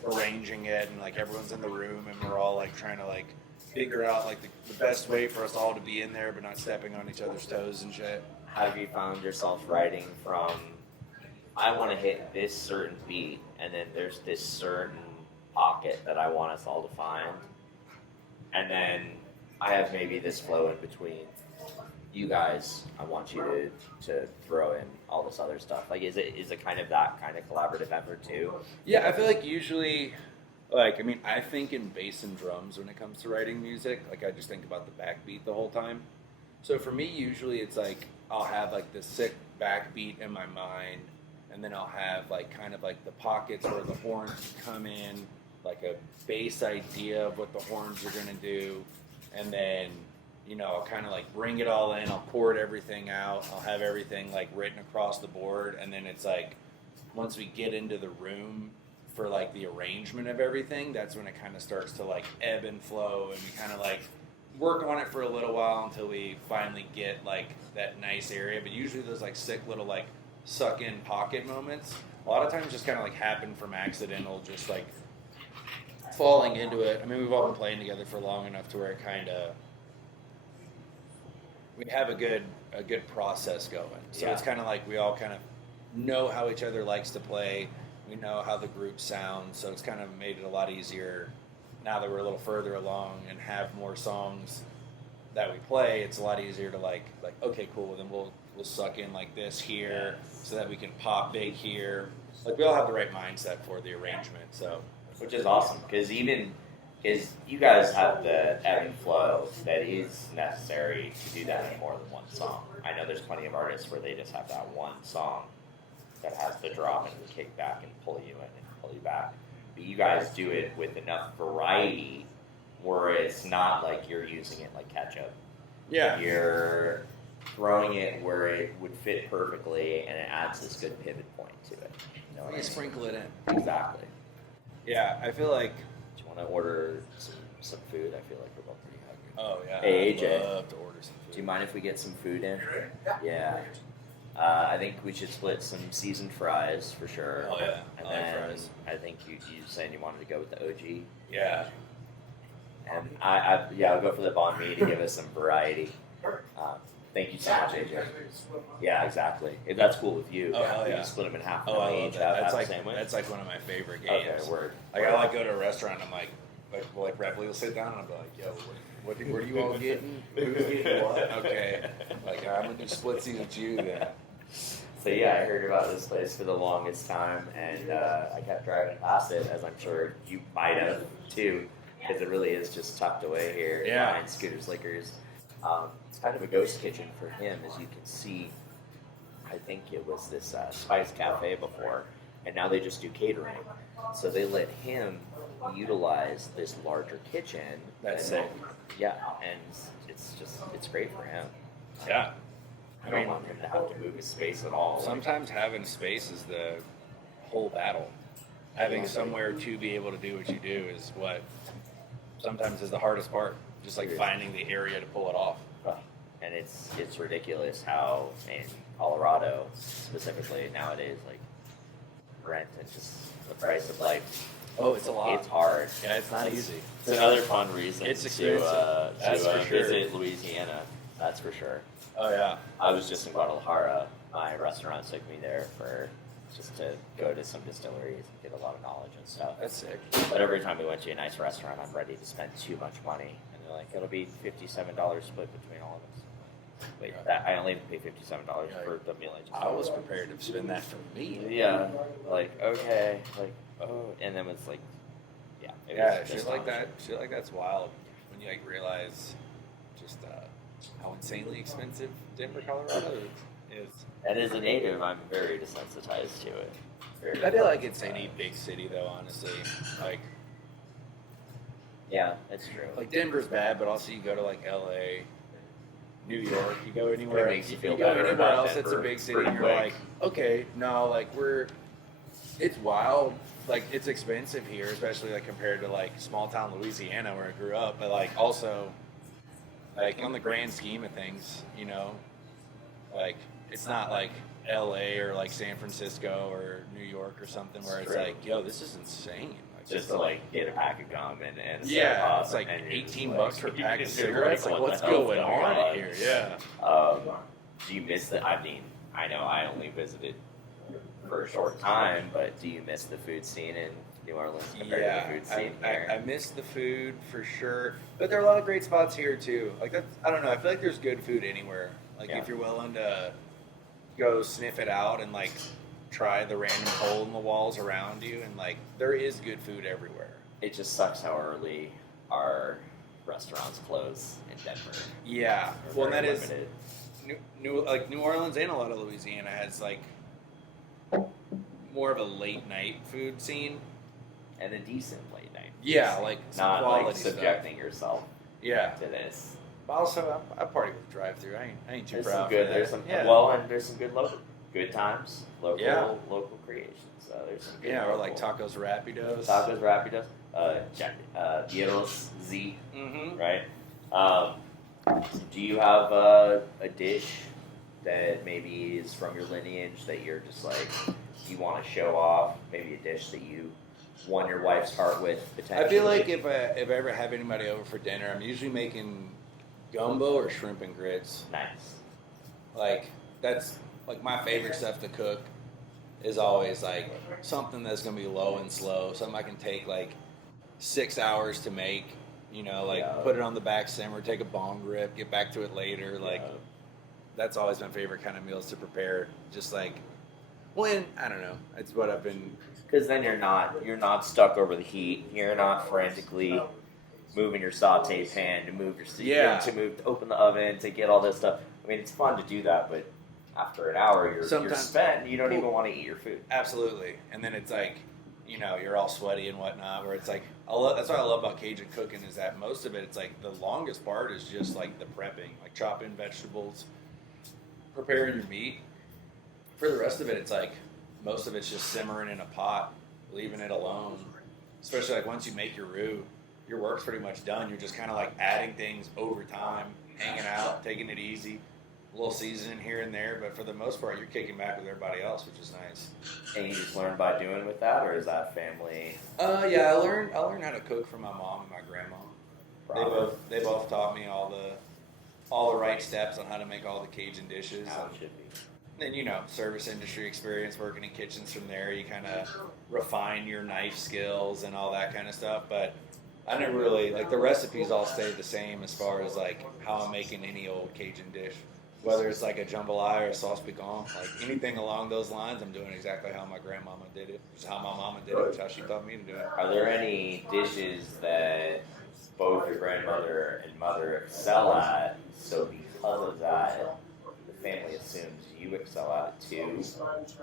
arranging it, and like everyone's in the room, and we're all like trying to like figure out like the best way for us all to be in there, but not stepping on each other's toes and shit. Have you found yourself writing from, I want to hit this certain beat, and then there's this certain pocket that I want us all to find, and then I have maybe this flow in between. You guys, I want you to throw in all this other stuff. Like, is it kind of that kind of collaborative effort too? Yeah, I feel like usually, like, I mean, I think in bass and drums when it comes to writing music. Like, I just think about the backbeat the whole time. So for me, usually it's like, I'll have like this sick backbeat in my mind, and then I'll have like kind of like the pockets where the horns come in, like a bass idea of what the horns are gonna do, and then, you know, I'll kind of like bring it all in, I'll chord everything out, I'll have everything like written across the board, and then it's like, once we get into the room for like the arrangement of everything, that's when it kind of starts to like ebb and flow, and we kind of like work on it for a little while until we finally get like that nice area. But usually those like sick little like suck in pocket moments, a lot of times just kind of like happen from accidental, just like falling into it. I mean, we've all been playing together for long enough to where it kind of, we have a good process going. So it's kind of like we all kind of know how each other likes to play. We know how the group sounds. So it's kind of made it a lot easier now that we're a little further along and have more songs that we play. It's a lot easier to like okay, cool. Then we'll suck in like this here so that we can pop big here. Like we all have the right mindset for the arrangement. So Which is awesome, because you guys have the ebb and flow that is necessary to do that in more than one song. I know there's plenty of artists where they just have that one song that has the drop and the kick back and pull you in and pull you back. But you guys do it with enough variety where it's not like you're using it like ketchup. yeah, You're throwing it where it would fit perfectly, and it adds this good pivot point to it. You know what I you mean? sprinkle it in. Exactly. Yeah, I feel like. Do you want to order some food? I feel like we're both pretty hungry. Oh yeah. Hey, AJ. I'd love to order some food. Do you mind if we get some food in? Yeah. I think we should split some seasoned fries for sure. Oh yeah, And I like then fries. I think you saying you wanted to go with the OG. Yeah. And I'll go for the banh mi to give us some variety. Thank you so much, AJ. Yeah, exactly. If that's cool with you, Oh, hell we yeah. can split them in half. Oh, I and we love each that. have That's a like sandwich. that's like one of my favorite games. Okay, word. Like I like go to a restaurant. I'm like Reveille will sit down and I'm like, yo, what are you all getting? Who's getting what? Okay, like I'm gonna do splitsies with you then. So yeah, I heard about this place for the longest time, and I kept driving past it, as I'm sure you might have too, because it really is just tucked away here behind Scooter's Liquors. It's kind of a ghost kitchen for him, as you can see. I think it was this Spice Cafe before, and now they just do catering. So they let him utilize this larger kitchen. That's and sick. Yeah, and it's great for him. Yeah. I don't want him to have to move his space at all. Sometimes having space is the whole battle. Having somewhere to be able to do what you do is what sometimes is the hardest part. Just like finding the area to pull it off. And it's ridiculous how, and Colorado specifically nowadays, like rent and just the price of life. Oh, it's a lot. It's hard. Yeah, it's not easy. It's another fun reason It's to expensive. That's for sure. visit Louisiana. That's for sure. Oh yeah. I was just in Guadalajara. My restaurant took me there for just to go to some distilleries and get a lot of knowledge and stuff. That's sick. But every time we went to a nice restaurant, I'm ready to spend too much money, and they're like, "It'll be $57 split between all of us." Wait, that I only pay $57 for the meal. I was prepared to spend that for me. Yeah, like okay, like oh, and then it's like, yeah, it Yeah, was shit like that. astonishing. Shit like that's wild when you like realize just how insanely expensive Denver, Colorado is. And as a native, I'm very desensitized to it. Very I feel like it's desensitized. any big city though, honestly. Like Yeah, it's true. like Denver's bad, but also you go to like LA, New York, you go anywhere, It makes you feel go better anywhere about else that's a Denver big city, pretty and you're quick. like, okay, no, like it's wild. Like it's expensive here, especially like compared to like small town Louisiana where I grew up, but like also like on the grand scheme of things, you know, like it's not like LA or like San Francisco or New York or something where it's True. like, yo, this is insane. Like, Just to like get a pack of gum and a yeah, soda it's pop, like and you're just $18 for a you pack of just hear, cigarettes. Like, what what's the hell's going on here? Yeah. Do you miss the? I mean, I know I only visited for a short time, but do you miss the food scene in New Orleans compared to the food scene here? I miss the food for sure, but there are a lot of great spots here too. Like that's, I don't know. I feel like there's good food anywhere. Like Yeah. if you're willing to go sniff it out and like try the random hole in the walls around you, and like there is good food everywhere. It just sucks how early our restaurants close in Denver. Yeah, They're well, and very that is limited. New Orleans and a lot of Louisiana has like more of a late night food scene. And a decent late night. Yeah, like some Not quality like subjecting yourself stuff. Yeah. to this. But also, I party with drive-through. I ain't too There's proud. some good. for There's that. some yeah. well, and there's some good local, good times, local, Yeah. local creations. So there's some good Yeah, or like local- tacos rapidos. tacos rapidos, gyros Z, Mm-hmm. right? Do you have a dish that maybe is from your lineage that you're just like you want to show off? Maybe a dish that you won your wife's heart with. Potentially. I feel like if I ever have anybody over for dinner, I'm usually making gumbo or shrimp and grits. nice. Like that's like my favorite stuff to cook is always like something that's gonna be low and slow, something I can take like 6 hours to make. You know, like Yeah. put it on the back simmer, take a bong rip, get back to it later. Like Yeah. that's always my favorite kind of meals to prepare. Just like when I don't know, it's what I've been. Because then you're not stuck over the heat. You're not frantically moving your saute pan to move your Yeah. to open the oven to get all this stuff. I mean, it's fun to do that, but after an hour, you're Sometimes- spent. You don't even want to eat your food. Absolutely. And then it's like, you know, you're all sweaty and whatnot, where it's like, that's what I love about Cajun cooking is that most of it, it's like the longest part is just like the prepping, like chopping vegetables, preparing your meat. For the rest of it, it's like most of it's just simmering in a pot, leaving it alone. Especially like once you make your roux, your work's pretty much done. You're just kind of like adding things over time, hanging out, taking it easy. A little seasoning here and there, but for the most part, you're kicking back with everybody else, which is nice. And you just learn by doing with that, or is that family? Yeah, I learned how to cook from my mom and my grandma. Problem? They both taught me all the right steps on how to make all the Cajun dishes. How it should be. Then you know, service industry experience, working in kitchens from there, you kind of refine your knife skills and all that kind of stuff. But I never really like the recipes all stayed the same as far as like how I'm making any old Cajun dish. Whether it's like a jambalaya or a sauce piquant, like anything along those lines, I'm doing exactly how my grandmama did it, which is how my mama did it, which is how she taught me to do it. Are there any dishes that both your grandmother and mother excel at? So because of that, the family assumes you excel at it too,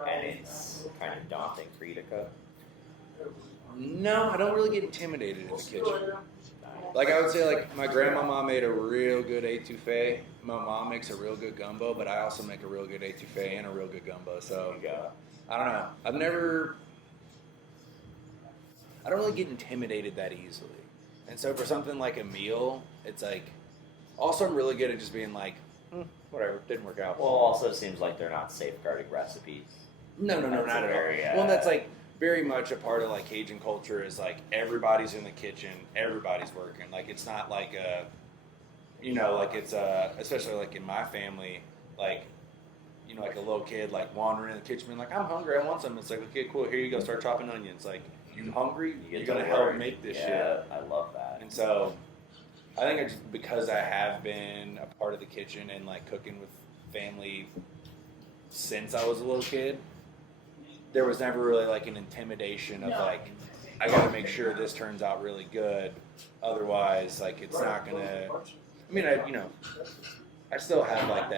and it's kind of daunting for you to cook. No, I don't really get intimidated in the kitchen. Like I would say, like my grandmama made a real good etouffee. My mom makes a real good gumbo, but I also make a real good etouffee and a real good gumbo. So You go. I don't know. I don't really get intimidated that easily. And so for something like a meal, it's like, also I'm really good at just being like, whatever, didn't work out. Well, also seems like they're not safeguarding recipes. No, That's not a at all. very, Well, that's like very much a part of like Cajun culture is like everybody's in the kitchen, everybody's working. Like it's not like a, you know, like it's especially like in my family, like, you know, like a little kid like wandering in the kitchen being like, I'm hungry, I want something. It's like, okay, cool, here you go, start chopping onions. Like, you hungry? You're gonna help make this shit. I love that. And so, I think it's because I have been a part of the kitchen and like cooking with family since I was a little kid, there was never really like an intimidation of like, I gotta make sure this turns out really good, otherwise like it's not gonna. I mean, I still have like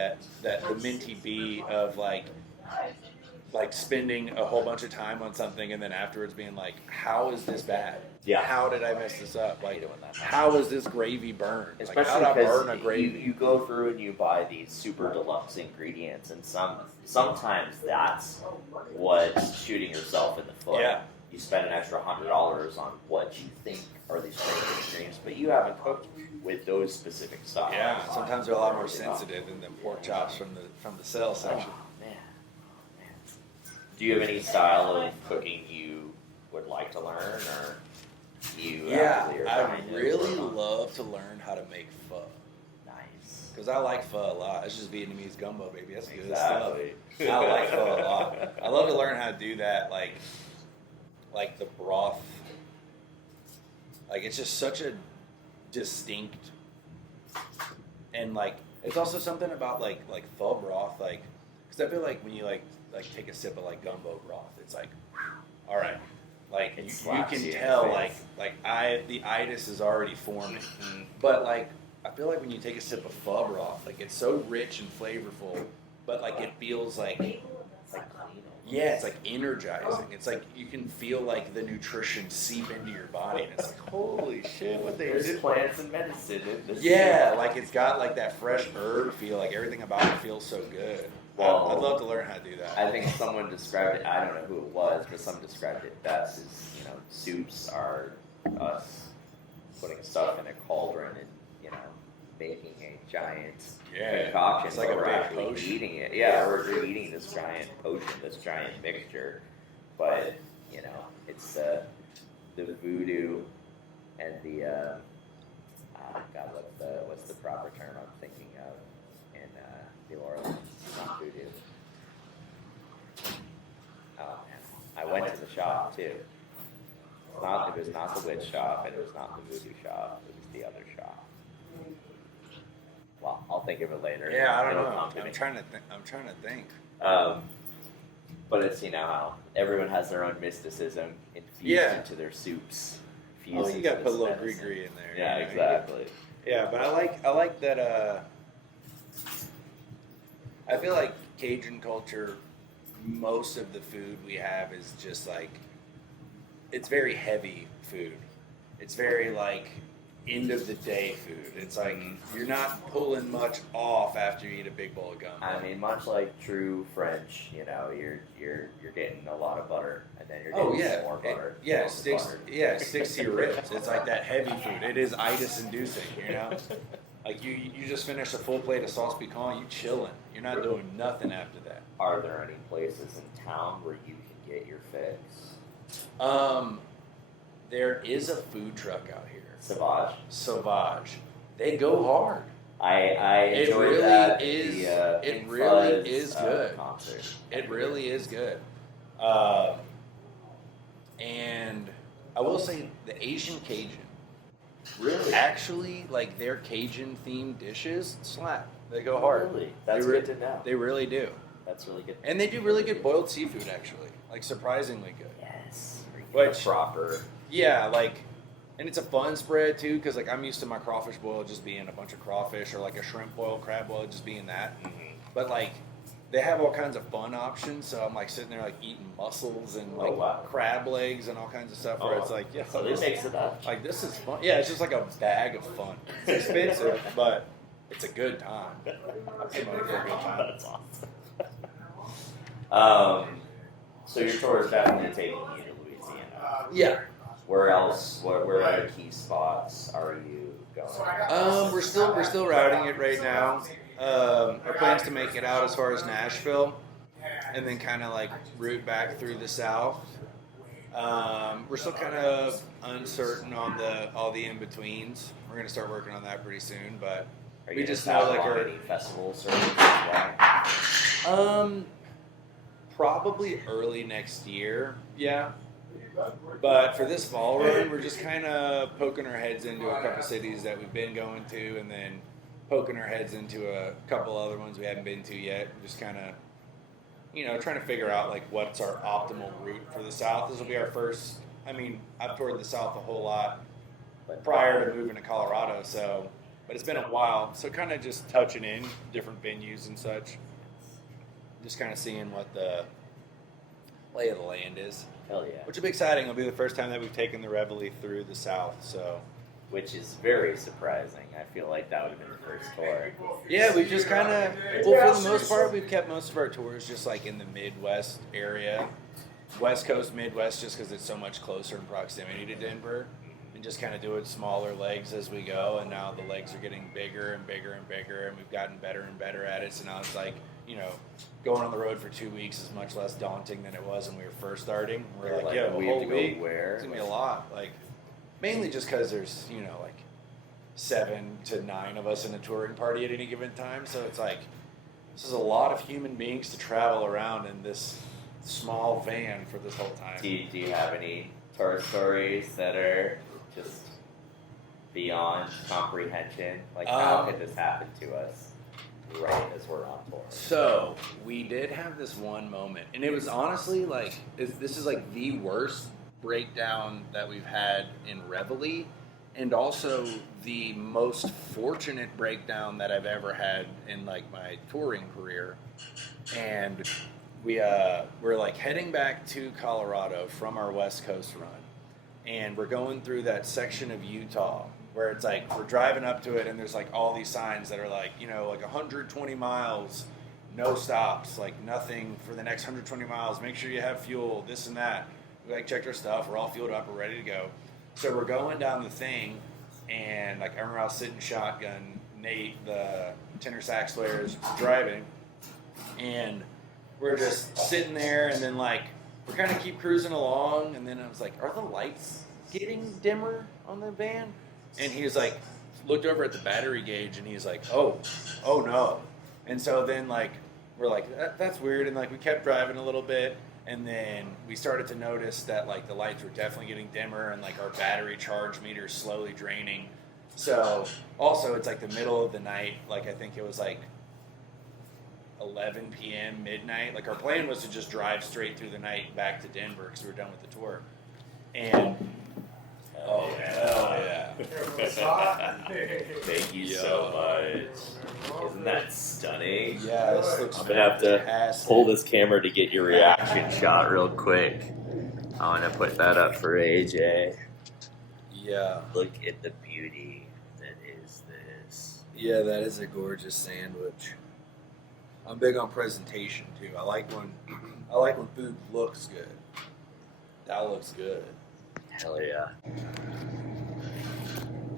the minty bee of like spending a whole bunch of time on something and then afterwards being like, how is this bad? Yeah. How did I mess this up? Like, Doing that. how is this gravy burned? Like, Especially how did I burn a because gravy? you go through and you buy these super deluxe ingredients, and sometimes that's what's shooting yourself in the foot. Yeah. You spend an extra $100 on what you think are these great ingredients, but you haven't cooked with those specific styles. Yeah, sometimes they're a lot more sensitive than the pork chops from the sale section. Oh, man. Do you have any style of cooking you would like to learn, or you actively are I trying to really work on? love to learn how to make pho. Nice. Because I like pho a lot. It's just Vietnamese gumbo, baby. That's good Exactly. stuff. I like pho a lot. I love to learn how to do that, like the broth. Like, it's just such a distinct, and like it's also something about like pho broth, like, because I feel like when you like take a sip of like gumbo broth, it's like, all right, like It you slaps can you in the tell face. the itis is already forming, but like I feel like when you take a sip of pho broth, like it's so rich and flavorful, but like it feels like It's like clean. yeah, it's like energizing. It's like you can feel like the nutrition seep into your body, and it's like, holy shit, what they There's did. plants and medicine in this. Yeah, like it's got like that fresh herb feel. Like everything about it feels so good. Well, I'd love to learn how to do that. I think someone described it, I don't know who it was, but someone described it best as, you know, soups are us putting stuff in a cauldron and, you know, making a giant concoction. it's like but a we're big actually potion. eating it. Yeah, we're eating this giant potion, this giant mixture. But, you know, it's the voodoo and the, God, what's the proper term I'm thinking of in New Orleans? Not voodoo. Oh man, I went to the shop too. It was not the witch shop, and it was not the voodoo shop. It was the other shop. Well, I'll think of it later. Yeah, I don't It'll know. come to I'm me. trying to think. But it's, you know, how everyone has their own mysticism infused Yeah. into their soups. Oh, you got to put a little medicine. gree-gree in there. Yeah, you know? exactly. Yeah, but I like that. I feel like Cajun culture, most of the food we have is just like, it's very heavy food. It's very like end of the day food. It's like you're not pulling much off after you eat a big bowl of gumbo. I mean, much like true French, you know, you're getting a lot of butter, and then you're getting some more butter. It sticks to your ribs. It's like that heavy food. It is itis inducing, you know? Like you just finished a full plate of sauce piquant, you chilling. You're not doing nothing after that. Are there any places in town where you can get your fix? There is a food truck out here. Sauvage. They go hard. I It enjoyed really that. is- The, it Pink really Fuzz, is good. Concert. It really is good. And I will say the Asian Cajun, Really? actually, like their Cajun themed dishes slap. They go hard. Really? That's They good to know. They really do. That's really good. And they do really good boiled seafood, actually. Like, surprisingly good. Yes. Which- Proper. Yeah, like, and it's a fun spread, too, because, like, I'm used to my crawfish boil just being a bunch of crawfish, or, like, a shrimp boil, crab boil just being that. But, like, they have all kinds of fun options, so I'm, like, sitting there, like, eating mussels and, like, Oh, wow. crab legs and all kinds of stuff, where it's like, yeah, So they mix it up. like, this is fun. Yeah, it's just like a bag of fun. It's expensive, but it's a good time. I pay money for a good time. That's awesome. So your tour is definitely taking you to Louisiana. Yeah. Where else? Where other key spots are you going? We're still routing it right now. Our plans to make it out as far as Nashville, and then kind of like route back through the South. We're still kind of uncertain on all the in-betweens. We're gonna start working on that pretty soon, but Are we you just just know like on our any festivals or as well? probably early next year, yeah. But for this fall run, we're just kind of poking our heads into a couple cities that we've been going to, and then poking our heads into a couple other ones we haven't been to yet. Just kind of, trying to figure out like what's our optimal route for the South. This will be our first. I mean, I've toured the South a whole lot prior to moving to Colorado, so. But it's been a while, so kind of just touching in different venues and such. Just kind of seeing what the lay of the land is. Hell yeah. Which will be exciting. It'll be the first time that we've taken the Reveille through the South, so. Which is very surprising. I feel like that would have been the first tour. Yeah, we've just kind of, well, for the most part, we've kept most of our tours just like in the Midwest area. West Coast, Midwest, just because it's so much closer in proximity to Denver. And just kind of do it smaller legs as we go. And now the legs are getting bigger and bigger and bigger, and we've gotten better and better at it. So now it's like, going on the road for 2 weeks is much less daunting than it was when we were first starting. We're like, yeah, we a have whole to go week, where? it's going to be a lot. Like, mainly just because there's, like 7 to 9 of us in a touring party at any given time. So it's like, this is a lot of human beings to travel around in this small van for this whole time. Do you have any tour stories that are just beyond comprehension? Like, how could this happen to us right as we're on tour? So, we did have this one moment, and it was honestly like, this is like the worst breakdown that we've had in Reveille, and also the most fortunate breakdown that I've ever had in like my touring career. And we're like heading back to Colorado from our West Coast run, and we're going through that section of Utah where it's like we're driving up to it, and there's like all these signs that are like, like 120 miles, no stops, like nothing for the next 120 miles. Make sure you have fuel, this and that. We like checked our stuff. We're all fueled up. We're ready to go. So we're going down the thing, and like I remember I was sitting shotgun. Nate, the tenor sax player, is driving, and we're just sitting there, and then like we kind of keep cruising along, and then I was like, "Are the lights getting dimmer on the van?" And he was like, looked over at the battery gauge, and he's like, "Oh no!" And so then like we're like, "That's weird," and like we kept driving a little bit. And then we started to notice that like the lights were definitely getting dimmer, and like our battery charge meter slowly draining. So also it's like the middle of the night. Like I think it was like 11 p.m. midnight. Like our plan was to just drive straight through the night back to Denver because we were done with the tour. And hell yeah! Thank you so much. Isn't that stunning? Yeah, this looks I'm gonna have to fantastic. pull this camera to get your reaction shot real quick. I want to put that up for AJ. Yeah. Look at the beauty that is this. Yeah, that is a gorgeous sandwich. I'm big on presentation too. I like when food looks good. That looks good. Hell yeah.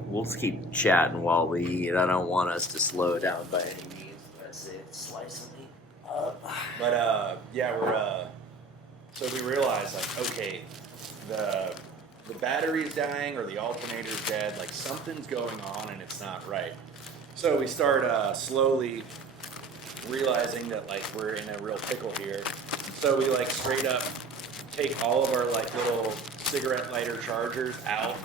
We'll just keep chatting while we eat. I don't want us to slow down by any means. That's it. Slicing me up. But yeah, we're so we realized like, okay, the battery's dying or the alternator's dead. Like something's going on and it's not right. So we start slowly realizing that like we're in a real pickle here. So we like straight up take all of our like little cigarette lighter chargers out.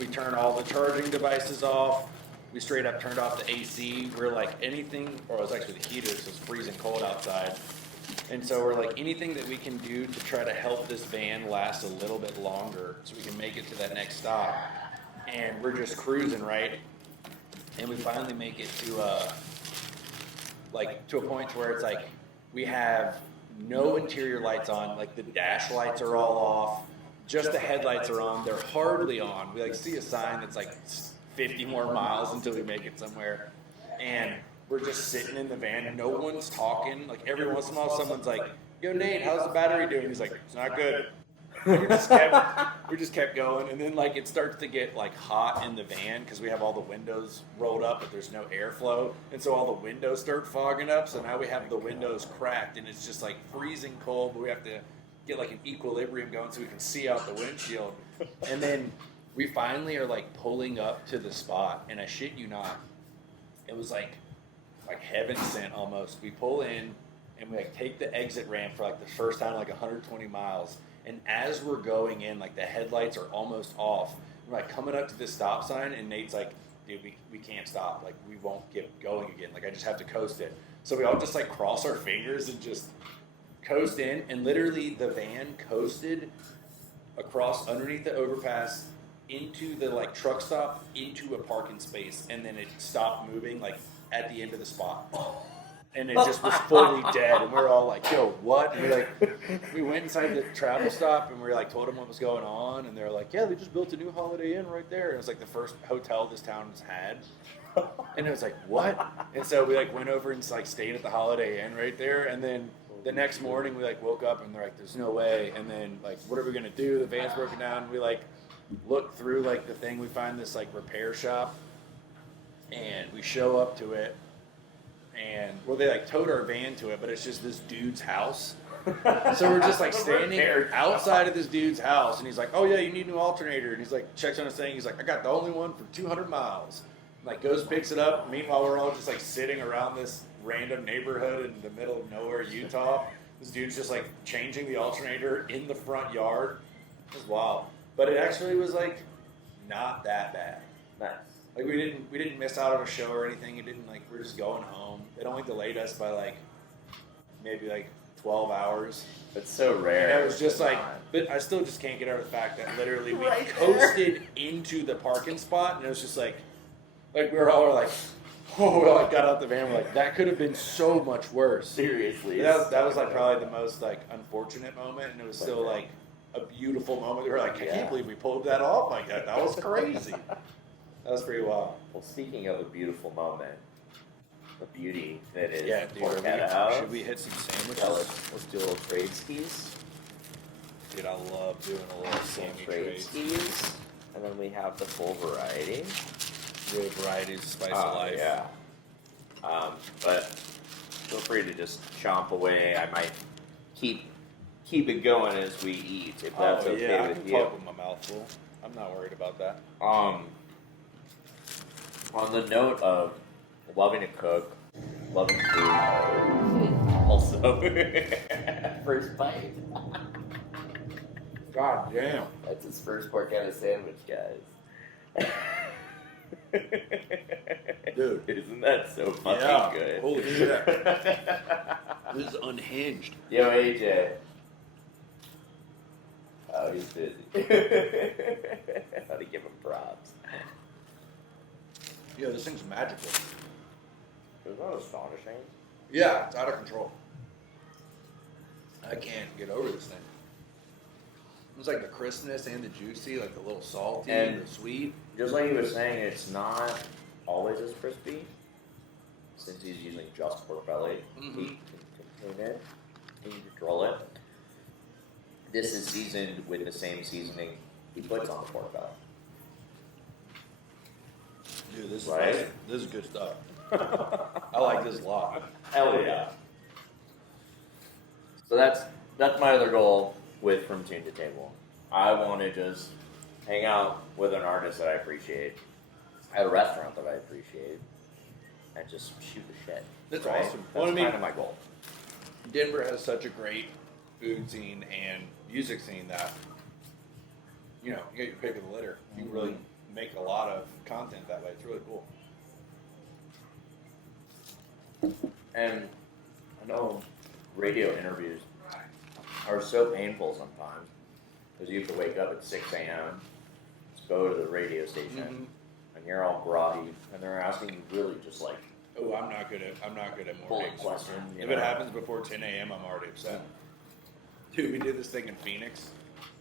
We turn all the charging devices off. We straight up turned off the AC. We're like anything, or it was actually the heater, so it's freezing cold outside. And so we're like anything that we can do to try to help this van last a little bit longer so we can make it to that next stop. And we're just cruising, right? And we finally make it to a point where it's like we have no interior lights on, like the dash lights are all off, just the headlights are on, they're hardly on. We like see a sign that's like 50 more miles until we make it somewhere, and we're just sitting in the van and no one's talking. Like every once in a while someone's like, "Yo Nate, how's the battery doing?" He's like, "It's not good." we just kept going, and then like it starts to get like hot in the van because we have all the windows rolled up, but there's no airflow, and so all the windows start fogging up. So now we have the windows cracked, and it's just like freezing cold. But we have to get like an equilibrium going so we can see out the windshield, and then we finally are like pulling up to the spot, and I shit you not, it was like heaven sent almost. We pull in and we like take the exit ramp for like the first time like 120 miles. And as we're going in, like the headlights are almost off. We're like coming up to this stop sign, and Nate's like, dude, we can't stop. Like we won't get going again. Like I just have to coast it. So we all just like cross our fingers and just coast in. And literally the van coasted across underneath the overpass into the like truck stop into a parking space, and then it stopped moving like at the end of the spot. And it just was fully dead, and we were all like, "Yo, what?" And we went inside the travel stop, and we like told them what was going on, and they were like, "Yeah, they just built a new Holiday Inn right there." And it was like the first hotel this town's had, and it was like, "What?" And so we like went over and like stayed at the Holiday Inn right there, and then the next morning we like woke up and they're like, "There's no way." And then like, what are we gonna do? The van's broken down. We like look through like the thing. We find this like repair shop, and we show up to it. And well, they like towed our van to it, but it's just this dude's house. So we're just like standing outside of this dude's house, and he's like, "Oh yeah, you need a new alternator." And he's like, checks on his thing. He's like, "I got the only one for 200 miles." And, like goes picks it up. Meanwhile, we're all just like sitting around this random neighborhood in the middle of nowhere, Utah. This dude's just like changing the alternator in the front yard. It was wild, but it actually was like not that bad. Nice. Like we didn't miss out on a show or anything. It didn't like we're just going home. It only delayed us by like maybe like 12 hours. It's so rare. And it was just like, but I still just can't get over the fact that literally we Right coasted into the parking spot, and it was just like we were all like, oh, we all like got out the van. We're like, that could have been so much worse. Seriously. That was like probably the most like unfortunate moment, and it was still like a beautiful moment. We were like, I can't believe we pulled that off like that. That was crazy. That was pretty wild. Well, speaking of a beautiful moment, the beauty that is Dude, Porchetta House. should we hit some sandwiches? Yeah, let's do a little trade skis. Dude, I love doing a little Some Sammy trade trade. skis. And then we have the full variety. Real varieties, spice of life. Yeah. But feel free to just chomp away. I might keep it going as we eat, if that's okay I with can you. talk with my mouth full. I'm not worried about that. On the note of loving to cook, loving food, also first bite. God damn. That's his first Porchetta sandwich, guys. Dude. Isn't that so fucking good? Holy shit. This is unhinged. Yo, AJ. Oh, he's busy. Gotta give him props. Yeah, this thing's magical. Isn't that astonishing? Yeah, it's out of control. I can't get over this thing. It's like the crispness and the juicy, like the little salty and the sweet. Just like he was saying, it's not always as crispy, since he's using just pork belly to contain it and you control it. This is seasoned with the same seasoning he puts on the pork belly. Dude, this is Right? this is good stuff. I like this a lot. Hell yeah. So that's my other goal with From Tune to Table. I want to just hang out with an artist that I appreciate, at a restaurant that I appreciate, and just shoot the shit. That's right? awesome. That's Well, I mean, kind of my goal. Denver has such a great food scene and music scene that, you know, you get your pick of the litter. You can really make a lot of content that way. It's really cool. And I know radio interviews are so painful sometimes because you have to wake up at 6 a.m. to go to the radio station, and you're all groggy, and they're asking you really just like Oh, I'm not good at bullet mornings. questions. If it happens before 10 a.m., I'm already upset. Dude, we did this thing in Phoenix.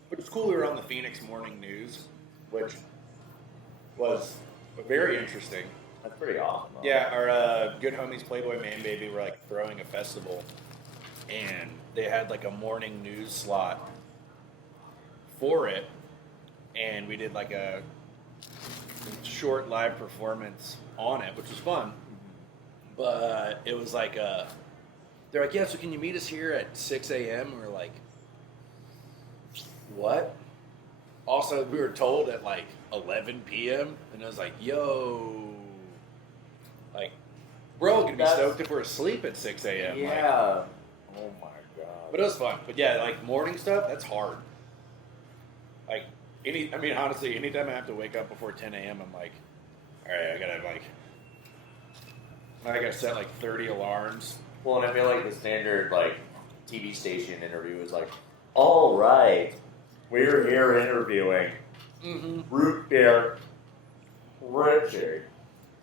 But it's cool we were on the Phoenix Morning News, which was very interesting. That's pretty awesome. Though. Yeah, our good homies Playboy Man Baby were like throwing a festival, and they had like a morning news slot. for it, and we did like a short live performance on it, which was fun. But it was like they're like, yeah, so can you meet us here at 6 a.m.? And we're like, what? Also, we were told at like 11 p.m. And I was like, yo, like, we're all gonna be stoked if we're asleep at 6 a.m. Yeah. Like, Oh my god. but it was fun. But yeah, like morning stuff, that's hard. Like honestly, anytime I have to wake up before 10 a.m., I'm like, all right, I gotta set like 30 alarms. Well, and I feel like the standard like TV station interview is like, all right, we're here interviewing Rootbeer Richie.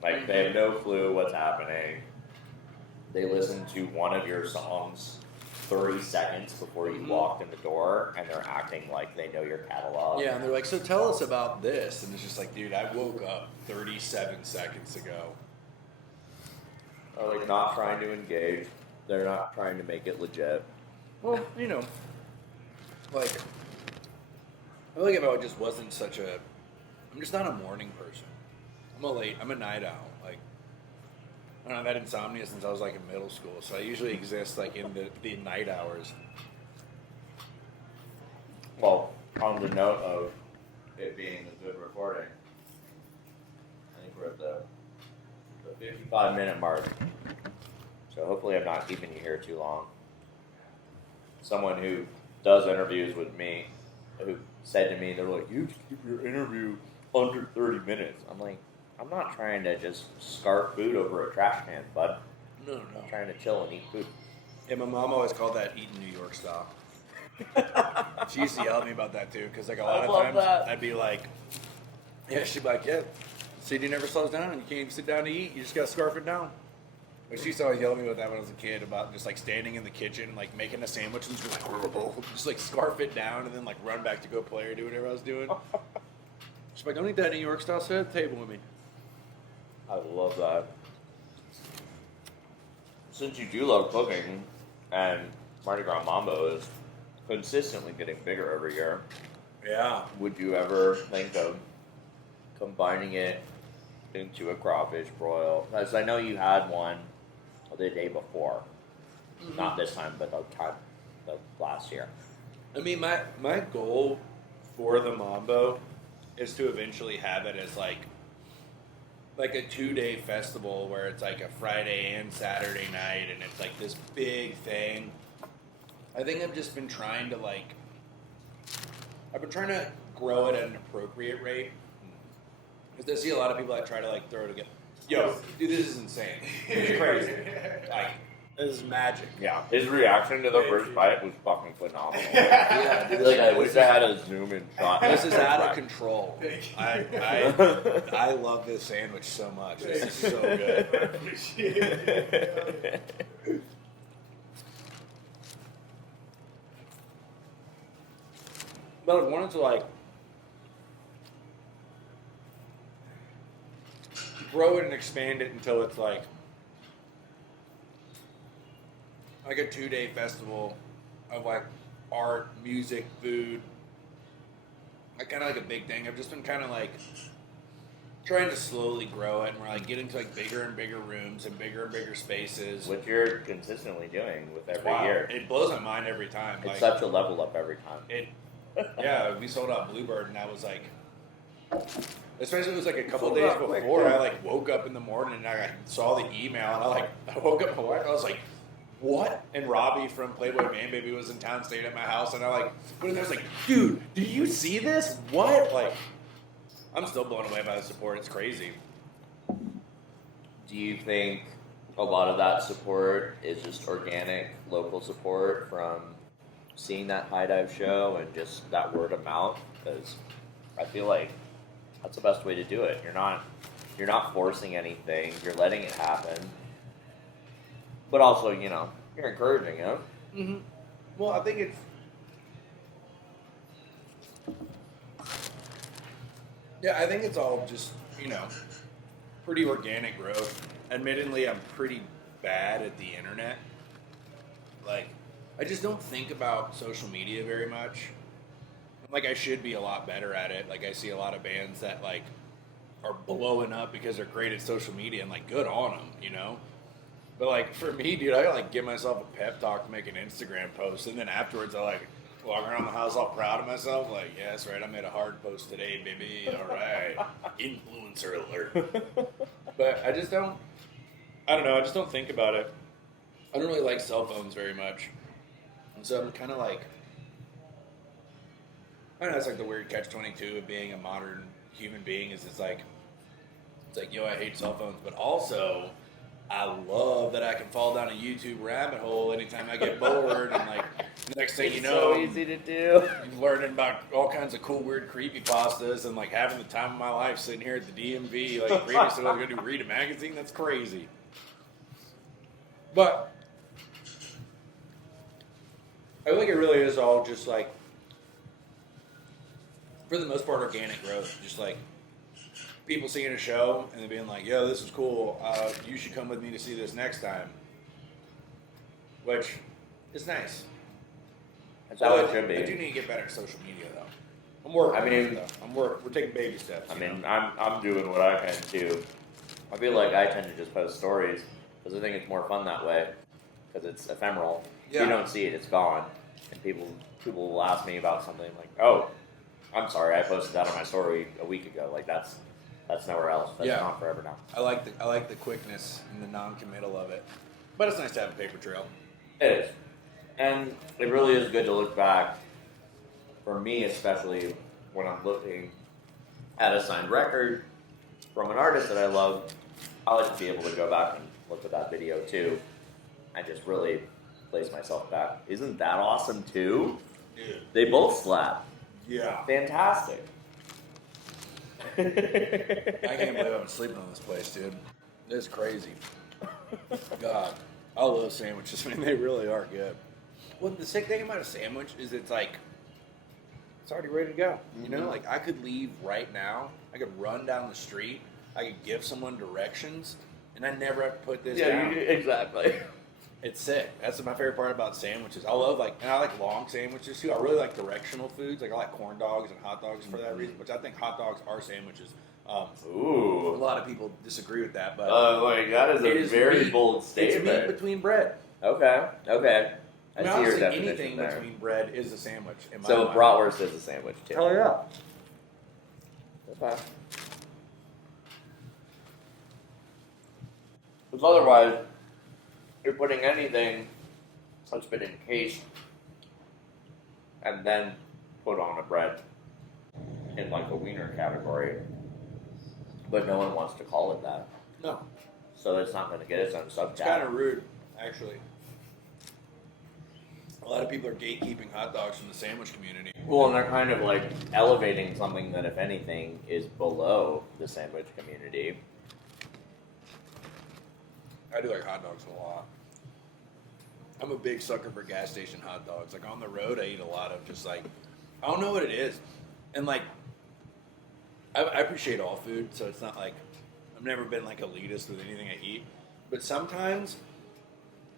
Like they have no clue what's happening. They listen to one of your songs 30 seconds before you walked in the door, and they're acting like they know your catalog. Yeah, and they're like, so tell us about this. And it's just like, dude, I woke up 37 seconds ago. Or like not trying to engage. They're not trying to make it legit. Well, you know, like, I feel like if I just wasn't I'm just not a morning person. I'm a night owl. Like, I don't know, I've had insomnia since I was like in middle school, so I usually exist like in the night hours. Well, on the note of it being a good recording, I think we're at the 55-minute mark. So hopefully I'm not keeping you here too long. Someone who does interviews with me, who said to me, they're like, you keep your interview under 30 minutes. I'm like, I'm not trying to just scarf food over a trash can, bud. No. I'm trying to chill and eat food. Yeah, my mom always called that eating New York style. She used to yell at me about that too, because like a lot of times I'd be like, yeah, she'd be like, yeah, CD never slows down and you can't even sit down to eat, you just gotta scarf it down. But she used to always yell at me about that when I was a kid, about just like standing in the kitchen, like making a sandwich and just like, just like scarf it down and then like run back to go play or do whatever I was doing. She's like, don't eat that New York style, sit at the table with me. I love that. Since you do love cooking, and Mardi Gras Mambo is consistently getting bigger every year, Yeah. would you ever think of combining it into a crawfish broil? Because I know you had one the day before. Not this time, but the last year. I mean, my goal for the Mambo is to eventually have it as like a 2-day festival where it's like a Friday and Saturday night, and it's like this big thing. I think I've just been trying to grow it at an appropriate rate. Because I see a lot of people that try to like throw it together. Yo, dude, this is insane. It's crazy. Like, this is magic. Yeah, his reaction to the first bite was fucking phenomenal. Yeah, dude, Like, I wish I had a zoom in shot. this is out of control. I love this sandwich so much. This is so good. But I wanted to like grow it and expand it until it's like a 2-day festival of like art, music, food. Like kind of like a big thing. I've just been kind of like trying to slowly grow it, and we're like getting to like bigger and bigger rooms and bigger spaces. Which you're consistently doing with every Wow. year. It blows my mind every time. It's Like, such a level up every time. yeah, we sold out Bluebird, and I was like, especially it was like a couple Sold days out quick, before. too. I like woke up in the morning and I saw the email, and I woke up my wife. I was like, what? And Robbie from Playboy Man Baby was in town, staying at my house, and I like went in there. I was like, dude, do you see this? What? Like, I'm still blown away by the support. It's crazy. Do you think a lot of that support is just organic, local support from seeing that high dive show and just that word of mouth? Because I feel like that's the best way to do it. You're not forcing anything. You're letting it happen. But also, you're encouraging it. Mm-hmm. Well, I think it's. Yeah, I think it's all just, pretty organic growth. Admittedly, I'm pretty bad at the internet. Like, I just don't think about social media very much. Like, I should be a lot better at it. Like, I see a lot of bands that, like, are blowing up because they're great at social media, and, like, good on them, you know? But, like, for me, dude, I gotta, like, give myself a pep talk to make an Instagram post, and then afterwards I, like, walk around the house all proud of myself, like, yeah, that's right, I made a hard post today, baby, all right. Influencer alert. But I just don't, I don't know, I just don't think about it. I don't really like cell phones very much. And so I'm kind of like, I don't know, it's like the weird catch-22 of being a modern human being is it's like, yo, I hate cell phones, but also I love that I can fall down a YouTube rabbit hole anytime I get bored, and like the next thing you know, so easy to do. I'm learning about all kinds of cool, weird creepypastas, and like having the time of my life sitting here at the DMV. Like previously, I was gonna read a magazine. That's crazy. But I think it really is all just like, for the most part, organic growth. Just like people seeing a show and then being like, yo, this is cool. You should come with me to see this next time. Which is nice. That's how it should be. I do need to get better at social media, though. I'm working on it, though. We're taking baby steps. I mean, I'm doing what I can too. I feel like I tend to just post stories because I think it's more fun that way because it's ephemeral. Yeah. You don't see it, it's gone. And people will ask me about something like, oh, I'm sorry, I posted that on my story a week ago. Like that's nowhere else. That's gone forever now. I like the quickness and the non-committal of it, but it's nice to have a paper trail. It is, and it really is good to look back. For me, especially when I'm looking at a signed record from an artist that I love, I like to be able to go back and look at that video too, and just really place myself back. Isn't that awesome too? Dude. They both slap. Yeah. Fantastic. I can't believe I'm sleeping on this place, dude. It's crazy. God, I love sandwiches. I mean, they really are good. Well, the sick thing about a sandwich is it's like, it's already ready to go. You know, like I could leave right now. I could run down the street. I could give someone directions, and I never have to put this down. Exactly. It's sick. That's my favorite part about sandwiches. I love and I like long sandwiches too. I really like directional foods. Like I like corn dogs and hot dogs for that reason, which I think hot dogs are sandwiches. Ooh. A lot of people disagree with that, but like that is a very bold statement. It's meat between bread. Okay. I mean, see your honestly, definition anything there. between bread is a sandwich. In my So mind. bratwurst is a sandwich too. Hell yeah. Okay. Because otherwise, you're putting anything that's been encased and then put on a bread in like a wiener category, but no one wants to call it that. No, So it's not going to get its own it's subject. kind of rude, actually. A lot of people are gatekeeping hot dogs from the sandwich community. Well, and they're kind of like elevating something that, if anything, is below the sandwich community. I do like hot dogs a lot. I'm a big sucker for gas station hot dogs. Like on the road, I eat a lot of just like, I don't know what it is. And like, I appreciate all food, so it's not like, I've never been like elitist with anything I eat. But sometimes,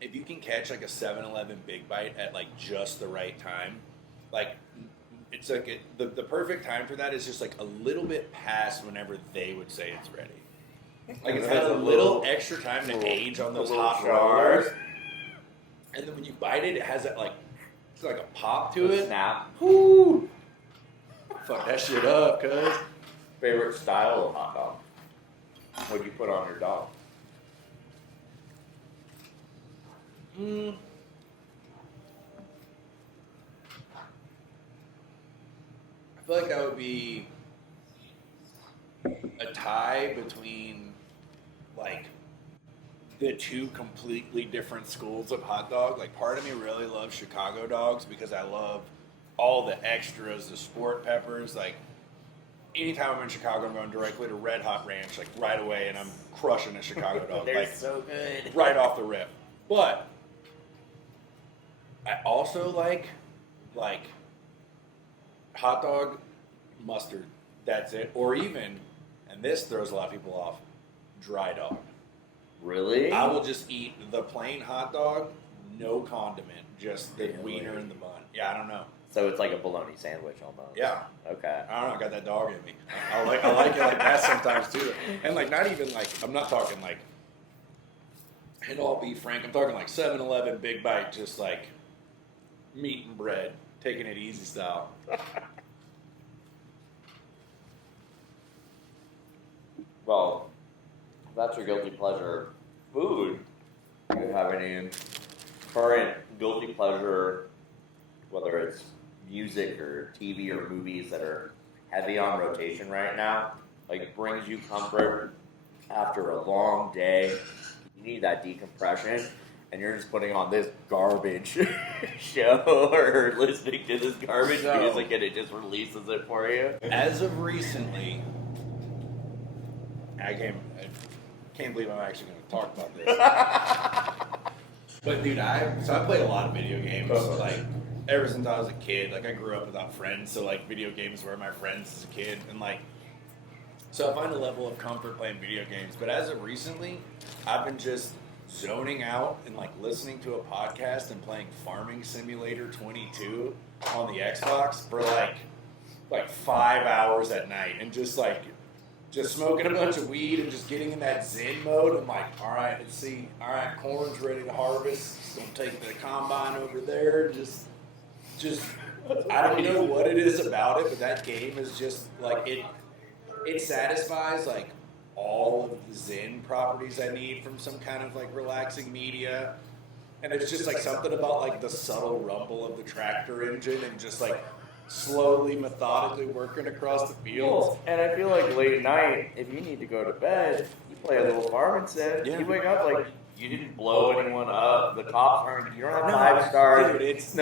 if you can catch like a 7-Eleven Big Bite at like just the right time, like it's like the perfect time for that is just like a little bit past whenever they would say it's ready. Like it's got a little extra time to age on those hot rollers. And then when you bite it, it has that like, it's like a pop to it. Snap. Woo! Fuck that shit up, cuz. Favorite style of hot dog? What'd you put on your dog? I feel like that would be a tie between like the two completely different schools of hot dog. Like part of me really loves Chicago dogs because I love all the extras, the sport peppers. Like anytime I'm in Chicago, I'm going directly to Red Hot Ranch, like right away, and I'm crushing a Chicago dog. They're like so good. right off the rip. But I also like hot dog, mustard. That's it. Or even, and this throws a lot of people off, dry dog. Really? I will just eat the plain hot dog, no condiment, just the wiener and the bun. Yeah, I don't know. So it's like a bologna sandwich almost. Yeah. Okay. I don't know. I got that dog in me. I like it like that sometimes too. And like not even like I'm not talking like. And I'll be frank. I'm talking like 7-Eleven big bite, just like meat and bread, taking it easy style. Well, if that's your guilty pleasure food, do you have any current guilty pleasure, whether it's music or TV or movies that are heavy on rotation right now? Like brings you comfort after a long day. You need that decompression, and you're just putting on this garbage show or listening to this garbage music, and it just releases it for you. As of recently, I can't believe I'm actually going to talk about this. But dude, I play a lot of video games. Like ever since I was a kid, like I grew up without friends, so like video games were my friends as a kid, and like so I find a level of comfort playing video games. But as of recently, I've been just zoning out and like listening to a podcast and playing Farming Simulator 22 on the Xbox for like 5 hours at night, and just smoking a bunch of weed and just getting in that zen mode. I'm like, all right, let's see. All right, corn's ready to harvest. Just gonna take the combine over there. Just I don't know what it is about it, but that game is just like it satisfies like all of the zen properties I need from some kind of like relaxing media. And it's just like something about like the subtle rumble of the tractor engine and just like slowly, methodically working across the fields. And I feel like late night, if you need to go to bed, you play a little farming sim. Yeah. You wake up like you didn't blow anyone up. The cops aren't. You don't have 5 stars. Dude, it's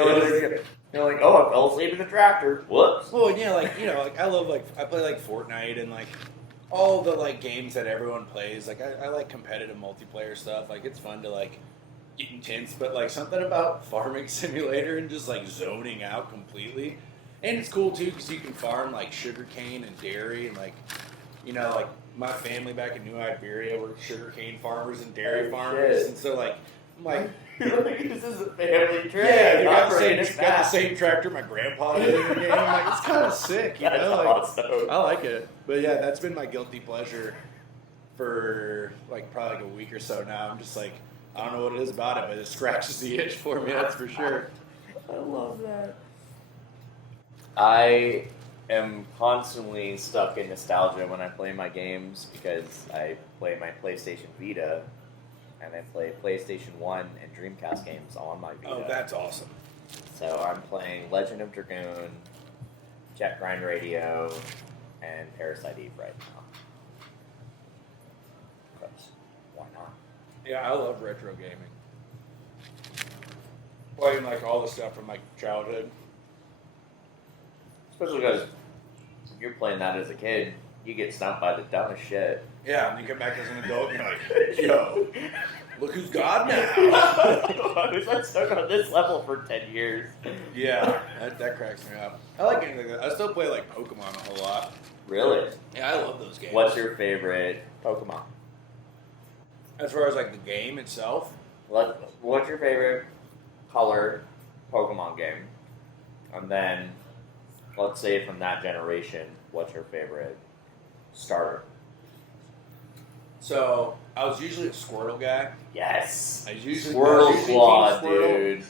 you're like, oh, I fell asleep in the tractor. Whoops. well, yeah, like you know, like I love like I play like Fortnite and like all the like games that everyone plays. Like I like competitive multiplayer stuff. Like it's fun to like get intense, but like something about Farming Simulator and just like zoning out completely. And it's cool too because you can farm like sugarcane and dairy and like, you know, like my family back in New Iberia were sugarcane farmers and dairy farmers, shit. and so like I'm like, This is a family trip. yeah, you got Operating the same tractor my grandpa did in the game. I'm like, it's kind of sick, you That's know? Like, awesome. I like it, but yeah, that's been my guilty pleasure for like probably like a week or so now. I'm just like, I don't know what it is about it, but it scratches the itch for me. That's for sure. I love that. I am constantly stuck in nostalgia when I play my games because I play my PlayStation Vita and I play PlayStation 1 and Dreamcast games on my Vita. Oh, that's awesome. So I'm playing Legend of Dragoon, Jet Grind Radio, and Parasite Eve right now. Because why not? Yeah, I love retro gaming. Playing like all the stuff from like childhood. Especially because you're playing that as a kid, you get stumped by the dumbest shit. Yeah, and you come back as an adult and you're like, yo, look who's God now. I was like stuck on this level for 10 years. Yeah, that cracks me up. I like anything like that. I still play like Pokemon a whole lot. Really? Yeah, I love those games. What's your favorite Pokemon? As far as like the game itself? What's your favorite colored Pokemon game? And then, let's say from that generation, what's your favorite starter? So, I was usually a Squirtle guy. Yes! I usually Squirtle Squad, Team Squirtle. dude.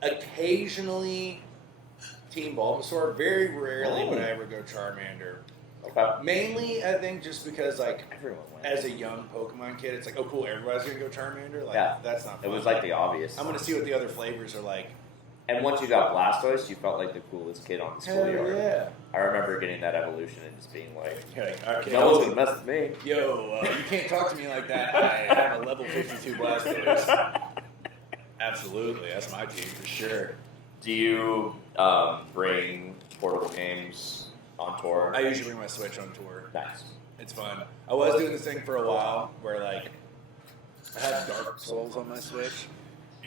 Occasionally, Team Bulbasaur. Very rarely would I ever go Charmander. Okay. Mainly, I think, just because, like, Everyone wins. as a young Pokemon kid, it's like, oh, cool, everybody's going to go Charmander? Like, Yeah. that's not It fun. was like the obvious. I'm going to see what the other flavors are like. And once you got Blastoise, you felt like the coolest kid on the schoolyard. yeah. I remember getting that evolution and just being like, Okay, no one's gonna mess with me. Yo, you can't talk to me like that. I have a level 52 Blastoise. Absolutely, that's my team for sure. Do you bring portable games on tour? I usually bring my Switch on tour. Nice. It's fun. I was doing this thing for a while where like I had Dark Souls on my Switch,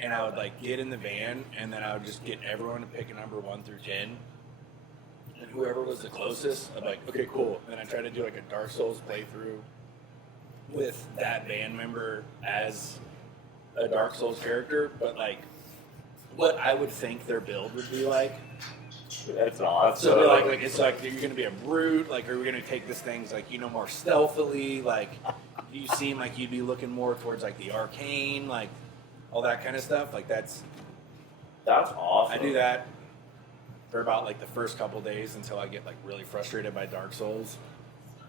and I would like get in the van, and then I would just get everyone to pick a number 1 through 10. And whoever was the closest, I'd be like, okay, cool. And then I try to do like a Dark Souls playthrough with that band member as a Dark Souls character, but like what I would think their build would be like. That's awesome. So like it's like you're gonna be a brute. Like, are we gonna take this things like more stealthily? Like, you seem like you'd be looking more towards like the arcane, like all that kind of stuff. Like that's awesome. I do that for about like the first couple days until I get like really frustrated by Dark Souls,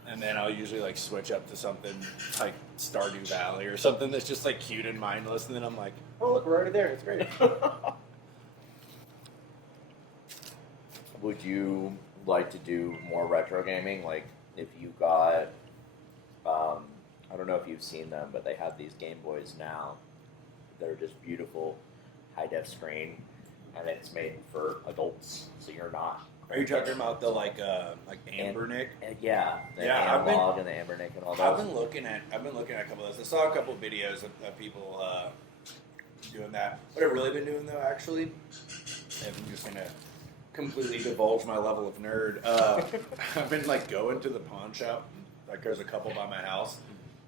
and then I'll usually like switch up to something like Stardew Valley or something that's just like cute and mindless, and then I'm like, oh look, we're already there. It's great. Would you like to do more retro gaming? Like, if you got, I don't know if you've seen them, but they have these Game Boys now. They're just beautiful, high-def screen, and it's made for adults, so you're not. Are you talking about the like Ambernick? Yeah, the Yeah, analog and the Ambernick and all that. I've been looking at a couple of those. I saw a couple of videos of people doing that. What I've really been doing though, actually, and I'm just gonna completely divulge my level of nerd. I've been like going to the pawn shop. Like there's a couple by my house,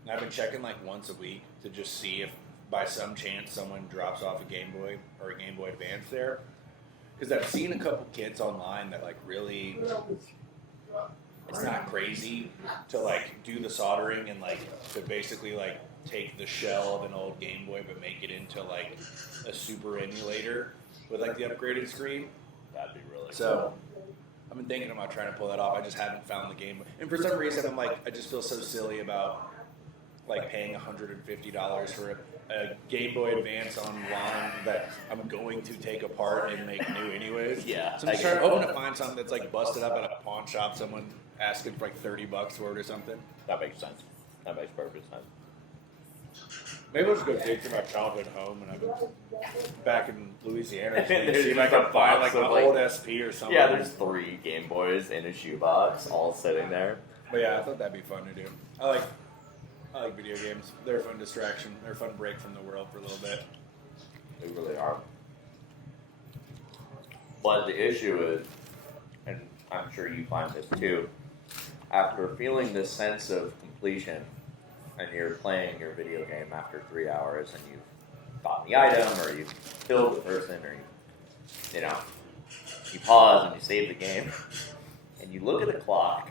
and I've been checking like once a week to just see if by some chance someone drops off a Game Boy or a Game Boy Advance there. Because I've seen a couple kids online that like really, it's not crazy to like do the soldering and like to basically like take the shell of an old Game Boy but make it into like a super emulator with like the upgraded screen. That'd be really So I've been thinking about trying to pull that off. I just haven't found the Game Boy. And for some reason I'm like, I just feel so silly about like paying $150 for a Game Boy Advance online that I'm going to take apart and make new anyways. Yeah. So I'm just hoping to find something that's like busted up at a pawn shop, someone asking for like $30 for it or something. That makes sense. That makes perfect sense. Maybe I'll just go dig through my childhood home and I'm back in Louisiana. There's See if I just a can find box like of, an like- old SP or something. Yeah, there's 3 Game Boys in a shoebox, all sitting there. But yeah, I thought that'd be fun to do. I like video games. They're a fun distraction. They're a fun break from the world for a little bit. They really are. But the issue is, and I'm sure you find this too, after feeling this sense of completion, and you're playing your video game after 3 hours, and you've gotten the item, or you've killed the person, or you pause and you save the game, and you look at the clock,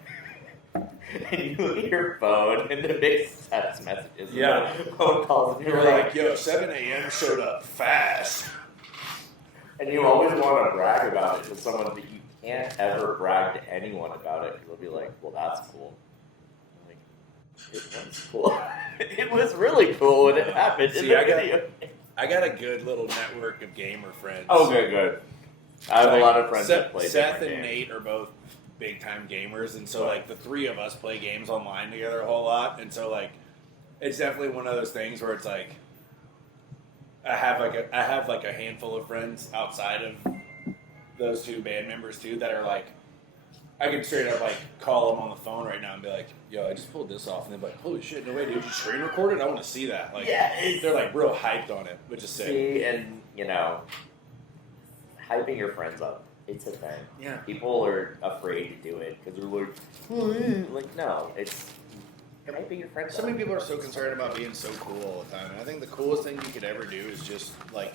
and you look at your phone, and the big text messages, Yeah. phone calls, and You're like, yo, 7 a.m. showed up fast. and you always want to brag about it to someone, but you can't ever brag to anyone about it, because they'll be like, well, that's cool. I'm like, it was cool. It was really cool when it happened. See, in the I got- video. I got a good little network of gamer friends. Oh, good. I have a lot of friends that play Seth different and games. Nate are both big time gamers, and so like the 3 of us play games online together a whole lot, and so like it's definitely one of those things where it's like I have like a handful of friends outside of those 2 band members too that are like I can straight up like call them on the phone right now and be like, yo, I just pulled this off, and they're like, holy shit, no way, dude, you screen recorded? I want to see that. Like, Yeah, it's- they're like real hyped on it, which is sick. See, and hyping your friends up, it's a thing. Yeah. People are afraid to do it because they're like, no, it's hyping your friends So up. many people are so concerned about being so cool all the time, and I think the coolest thing you could ever do is just like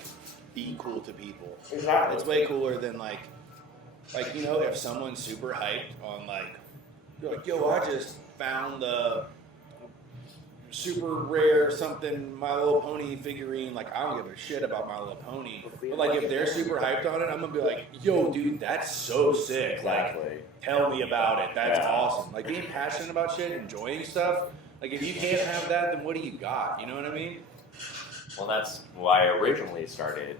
be cool to people. Exactly. It's way cooler than like if someone's super hyped on like, you're like, yo, I just found the super rare something My Little Pony figurine. Like, I don't give a shit about My Little Pony, but like if they're super hyped on it, I'm gonna be like, yo, dude, that's so sick. Like, Exactly. tell me about it. That's Yeah. awesome. Like being passionate about shit, enjoying stuff. Like if you can't have that, then what do you got? You know what I mean? Well, that's why I originally started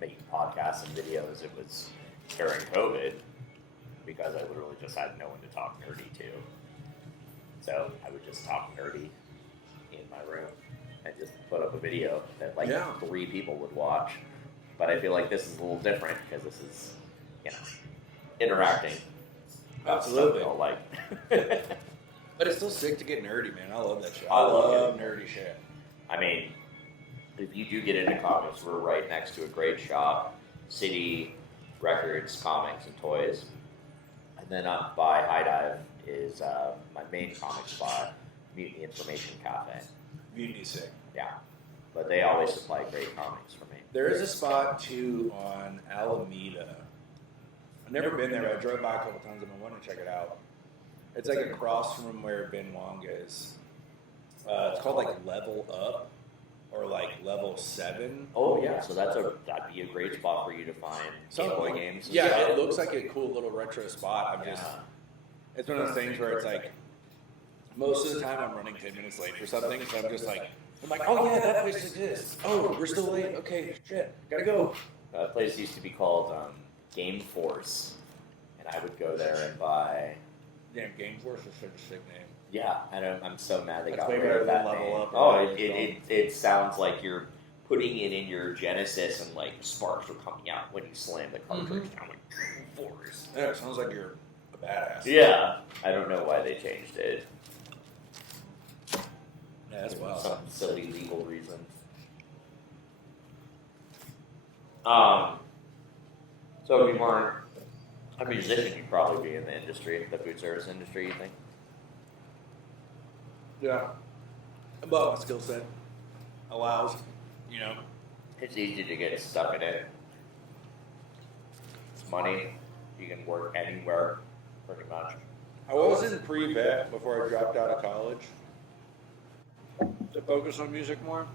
making podcasts and videos. It was during COVID because I literally just had no one to talk nerdy to. So I would just talk nerdy in my room and just put up a video that like 3 people would watch. But I feel like this is a little different because this is, interacting. Absolutely. So, like, But it's still sick to get nerdy, man. I love that shit. I I love love nerdy shit. I mean, if you do get into comics, we're right next to a great shop, City Records, Comics, and Toys. And then up by High Dive is my main comic spot, Mutiny Information Cafe. Mutiny's sick. Yeah. But they always supply great comics for me. There is a spot too on Alameda I've never been there, but I drove by a couple times and I want to check it out. It's like across from where Ben Wong is. It's called like Level Up or like Level 7. Oh yeah, so that'd be a great spot for you to find Game Boy games. Yeah, it looks like a cool little retro spot. It's one of those things where it's like, most of the time I'm running 10 minutes late for something, so I'm just like, oh yeah, that place exists. Oh, we're still late. Okay, shit, gotta go. That place used to be called Game Force, and I would go there and buy. Damn, Game Force is such a sick name. Yeah, I'm so mad they got way rid better of than that Level name. Up. Oh, it sounds like you're putting it in your Genesis and like sparks are coming out when you slam the cartridge down. Like Game Force. Yeah, it sounds like you're a badass. Yeah, I don't know why they changed it. Yeah, that's wild. Some silly legal reason. So if you weren't a musician, you'd probably be in the industry, the food service industry, you think? Yeah. But my skill set allows, It's easy to get stuck in it. It's money. You can work anywhere, pretty much. I was in pre-vet before I dropped out of college to focus on music more.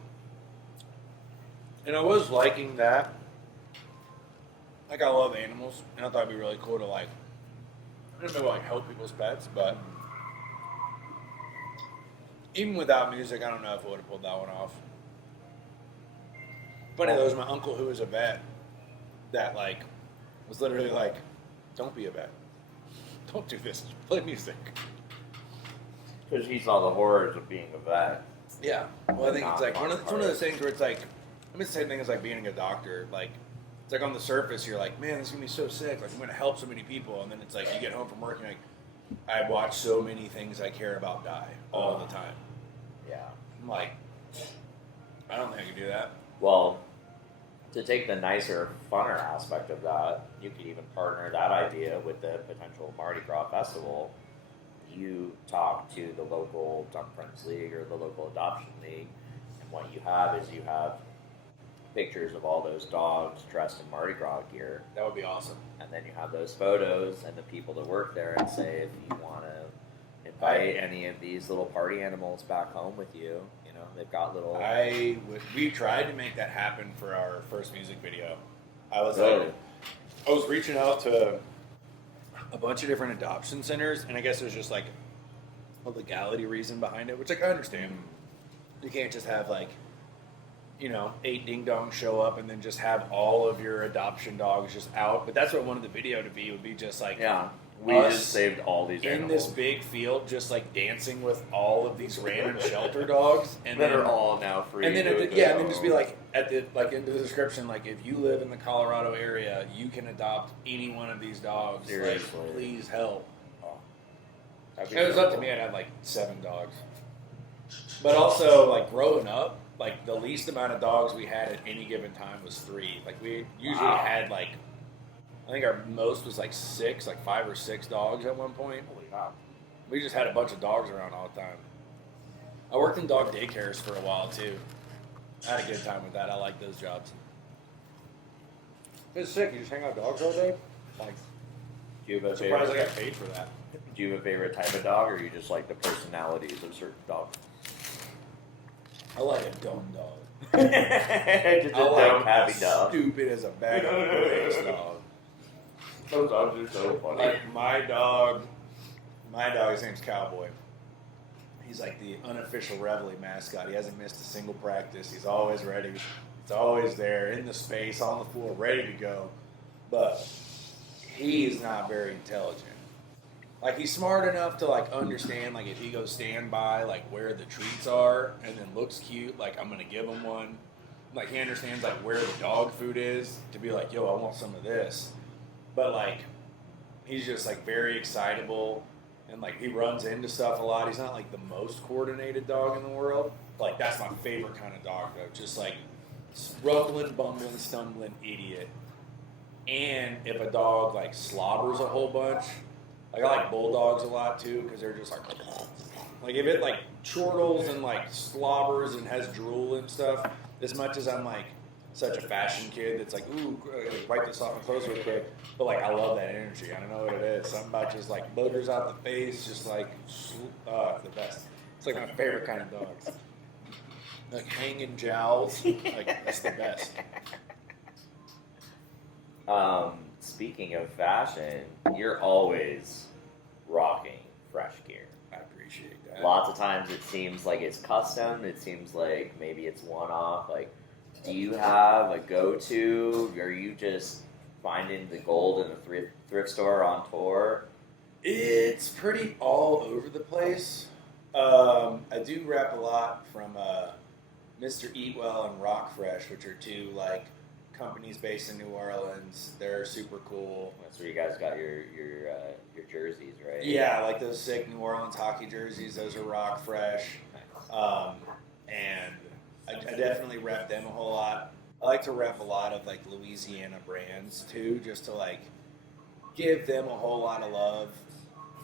And I was liking that. Like, I love animals, and I thought it'd be really cool to, like, I don't know, like, help people's pets, but even without music, I don't know if I would have pulled that one off. Funny though, it was my uncle who was a vet that, like, was literally like, don't be a vet. Don't do this. Play music. Because he saw the horrors of being a vet. Yeah. Well, I think it's like one of those things where it's like, I mean, it's the same thing as like being a doctor. Like, it's like on the surface, you're like, man, this is gonna be so sick. Like, I'm gonna help so many people, and then it's like you get home from work and you're like, I watch so many things I care about die all the time. Yeah. I'm like, I don't think I can do that. Well, to take the nicer, funner aspect of that, you could even partner that idea with the potential Mardi Gras festival. You talk to the local Dump Friends League or the local Adoption League, and what you have is you have pictures of all those dogs dressed in Mardi Gras gear. That would be awesome. And then you have those photos and the people that work there and say, if you want to invite any of these little party animals back home with you, they've got little... We tried to make that happen for our first music video. I was reaching out to a bunch of different adoption centers, and I guess there's just like a legality reason behind it, which like I understand. You can't just have like, 8 ding-dongs show up and then just have all of your adoption dogs just out. But that's what I wanted the video to be. It would be just like... Yeah. We just saved all these in animals. this big field, just like dancing with all of these random shelter dogs, and that then, are all now free. and then and then just be like at the in the description, like if you live in the Colorado area, you can adopt any one of these dogs. Seriously. Like, please help. That'd If be it was so up to me, I'd have like 7 dogs. But also, like growing up, like the least amount of dogs we had at any given time was 3. Like we usually had like. I think our most was like 6, like 5 or 6 dogs at one point. Holy cow. We just had a bunch of dogs around all the time. I worked in dog daycares for a while too. I had a good time with that. I like those jobs. It's sick. You just hang out with dogs all day? Like, Do you have a surprised I favorite? got paid for that. Do you have a favorite type of dog, or you just like the personalities of certain dogs? I like a dumb dog. Just a I like dumb, happy dog. stupid as a bag of bricks dog. Those dogs are so funny. Like my dog, his name's Cowboy. He's like the unofficial Reveille mascot. He hasn't missed a single practice. He's always ready. He's always there in the space, on the floor, ready to go. But he's not very intelligent. Like he's smart enough to like understand like if he goes stand by like where the treats are and then looks cute, like I'm gonna give him one. Like he understands like where the dog food is to be like, yo, I want some of this. But like, he's just like very excitable, and like he runs into stuff a lot. He's not like the most coordinated dog in the world. Like that's my favorite kind of dog though. Just like rumbling, bumbling, stumbling idiot. And if a dog like slobbers a whole bunch, like I like bulldogs a lot too because they're just like if it like chortles and like slobbers and has drool and stuff. As much as I'm like, such a fashion kid that's like, ooh, wipe this off my clothes real quick. But like, I love that energy. I don't know what it is. Something about just like boogers out the face, just like, the best. It's like my favorite kind of dogs. Like hanging jowls, like that's the best. Speaking of fashion, you're always rocking fresh gear. I appreciate that. Lots of times it seems like it's custom. It seems like maybe it's one-off. Like, do you have a go-to? Are you just finding the gold in a thrift store on tour? It's pretty all over the place. I do rep a lot from Mr. Eatwell and Rock Fresh, which are two like companies based in New Orleans. They're super cool. That's where you guys got your jerseys, right? Yeah, like those sick New Orleans hockey jerseys. Those are Rock Fresh. And I definitely rep them a whole lot. I like to rep a lot of like Louisiana brands too, just to like give them a whole lot of love.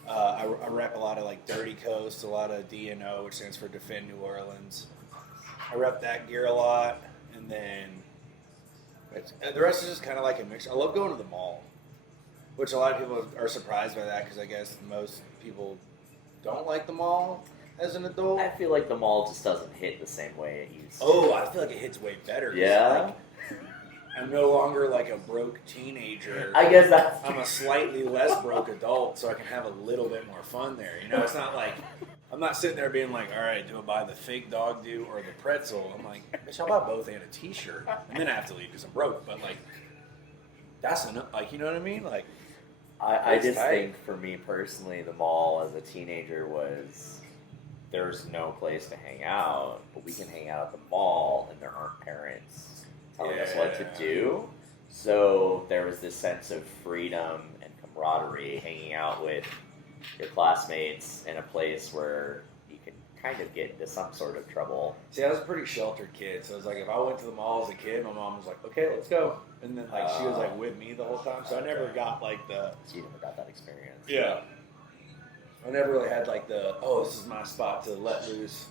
I rep a lot of like Dirty Coast, a lot of DNO, which stands for Defend New Orleans. I rep that gear a lot, and then the rest is just kind of like a mix. I love going to the mall, which a lot of people are surprised by that because I guess most people don't like the mall as an adult. I feel like the mall just doesn't hit the same way it used to. Oh, I feel like it hits way better. Yeah? Like, I'm no longer like a broke teenager. I guess that's... I'm a slightly less broke adult, so I can have a little bit more fun there. You know, it's not like I'm not sitting there being like, all right, do I buy the fake dog do or the pretzel? I'm like, bitch, I'll buy both and a T-shirt, and then I have to leave because I'm broke. But like, that's enough. Like, you know what I mean? Like, I just think for me personally, the mall as a teenager was there's no place to hang out, but we can hang out at the mall, and there aren't parents telling us what to do. So there was this sense of freedom and camaraderie hanging out with your classmates in a place where you can kind of get into some sort of trouble. See, I was a pretty sheltered kid, so it was like if I went to the mall as a kid, my mom was like, okay, let's go. And then like she was like with me the whole time, so I never got like the... So you never got that experience. Yeah. I never really had like the, oh, this is my spot to let loose.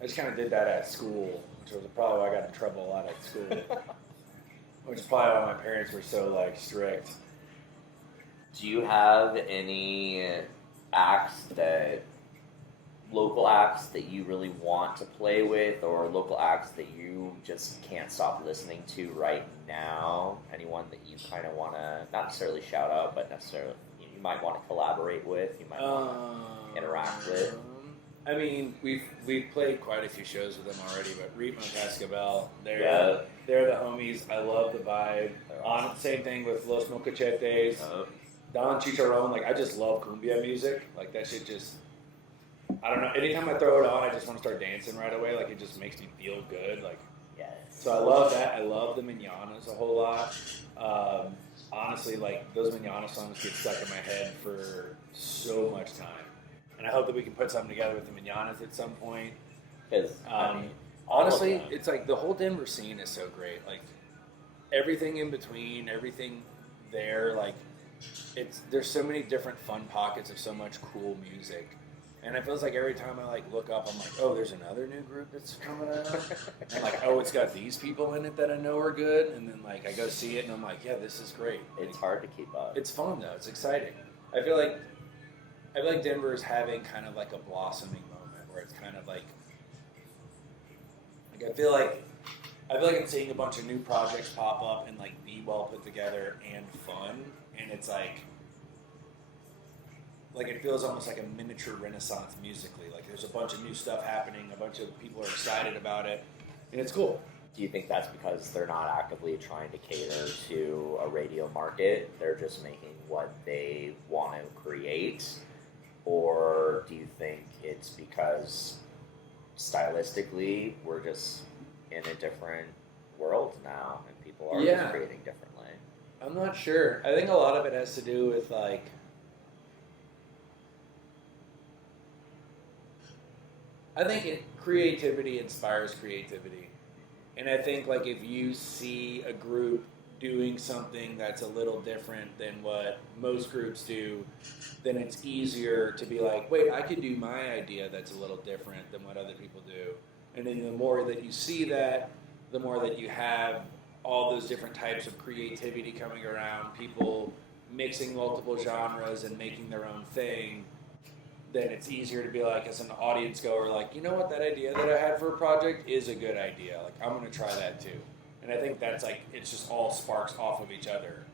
I just kind of did that at school, which was probably why I got in trouble a lot at school. Which is probably why my parents were so like strict. Do you have any local acts that you really want to play with, or local acts that you just can't stop listening to right now? Anyone that you kind of want to, not necessarily shout out, but necessarily you might want to collaborate with, you might want to interact with? I mean, we've played quite a few shows with them already, but Reetmo Cascabel, they're the homies. I love the vibe. Same thing with Los Mocachetes, Don Chicharron. Like, I just love cumbia music. Like, that shit just, I don't know. Anytime I throw it on, I just want to start dancing right away. Like, it just makes me feel good. Like, yes. So I love that. I love the Mananas a whole lot. Honestly, like, those Manana songs get stuck in my head for so much time. And I hope that we can put something together with the Mananas at some point. Because honestly, it's like the whole Denver scene is so great. Like, everything in between, everything there, like, there's so many different fun pockets of so much cool music. And it feels like every time I like look up, I'm like, oh, there's another new group that's coming out. And like, oh, it's got these people in it that I know are good. And then like I go see it and I'm like, yeah, this is great. It's hard to keep up. It's fun though. It's exciting. I feel like Denver is having kind of like a blossoming moment where it's kind of like I feel like I'm seeing a bunch of new projects pop up and like be well put together and fun. And it's like it feels almost like a miniature renaissance musically. Like there's a bunch of new stuff happening, a bunch of people are excited about it, and it's cool. Do you think that's because they're not actively trying to cater to a radio market? They're just making what they want to create? Or do you think it's because stylistically we're just in a different world now and people are just creating differently? I'm not sure. I think a lot of it has to do with like I think creativity inspires creativity. And I think like if you see a group doing something that's a little different than what most groups do, then it's easier to be like, wait, I could do my idea that's a little different than what other people do. And then the more that you see that, the more that you have all those different types of creativity coming around, people mixing multiple genres and making their own thing, then it's easier to be like, as an audience goer, like, you know what, that idea that I had for a project is a good idea. Like, I'm going to try that too. And I think that's like, it's just all sparks off of each other.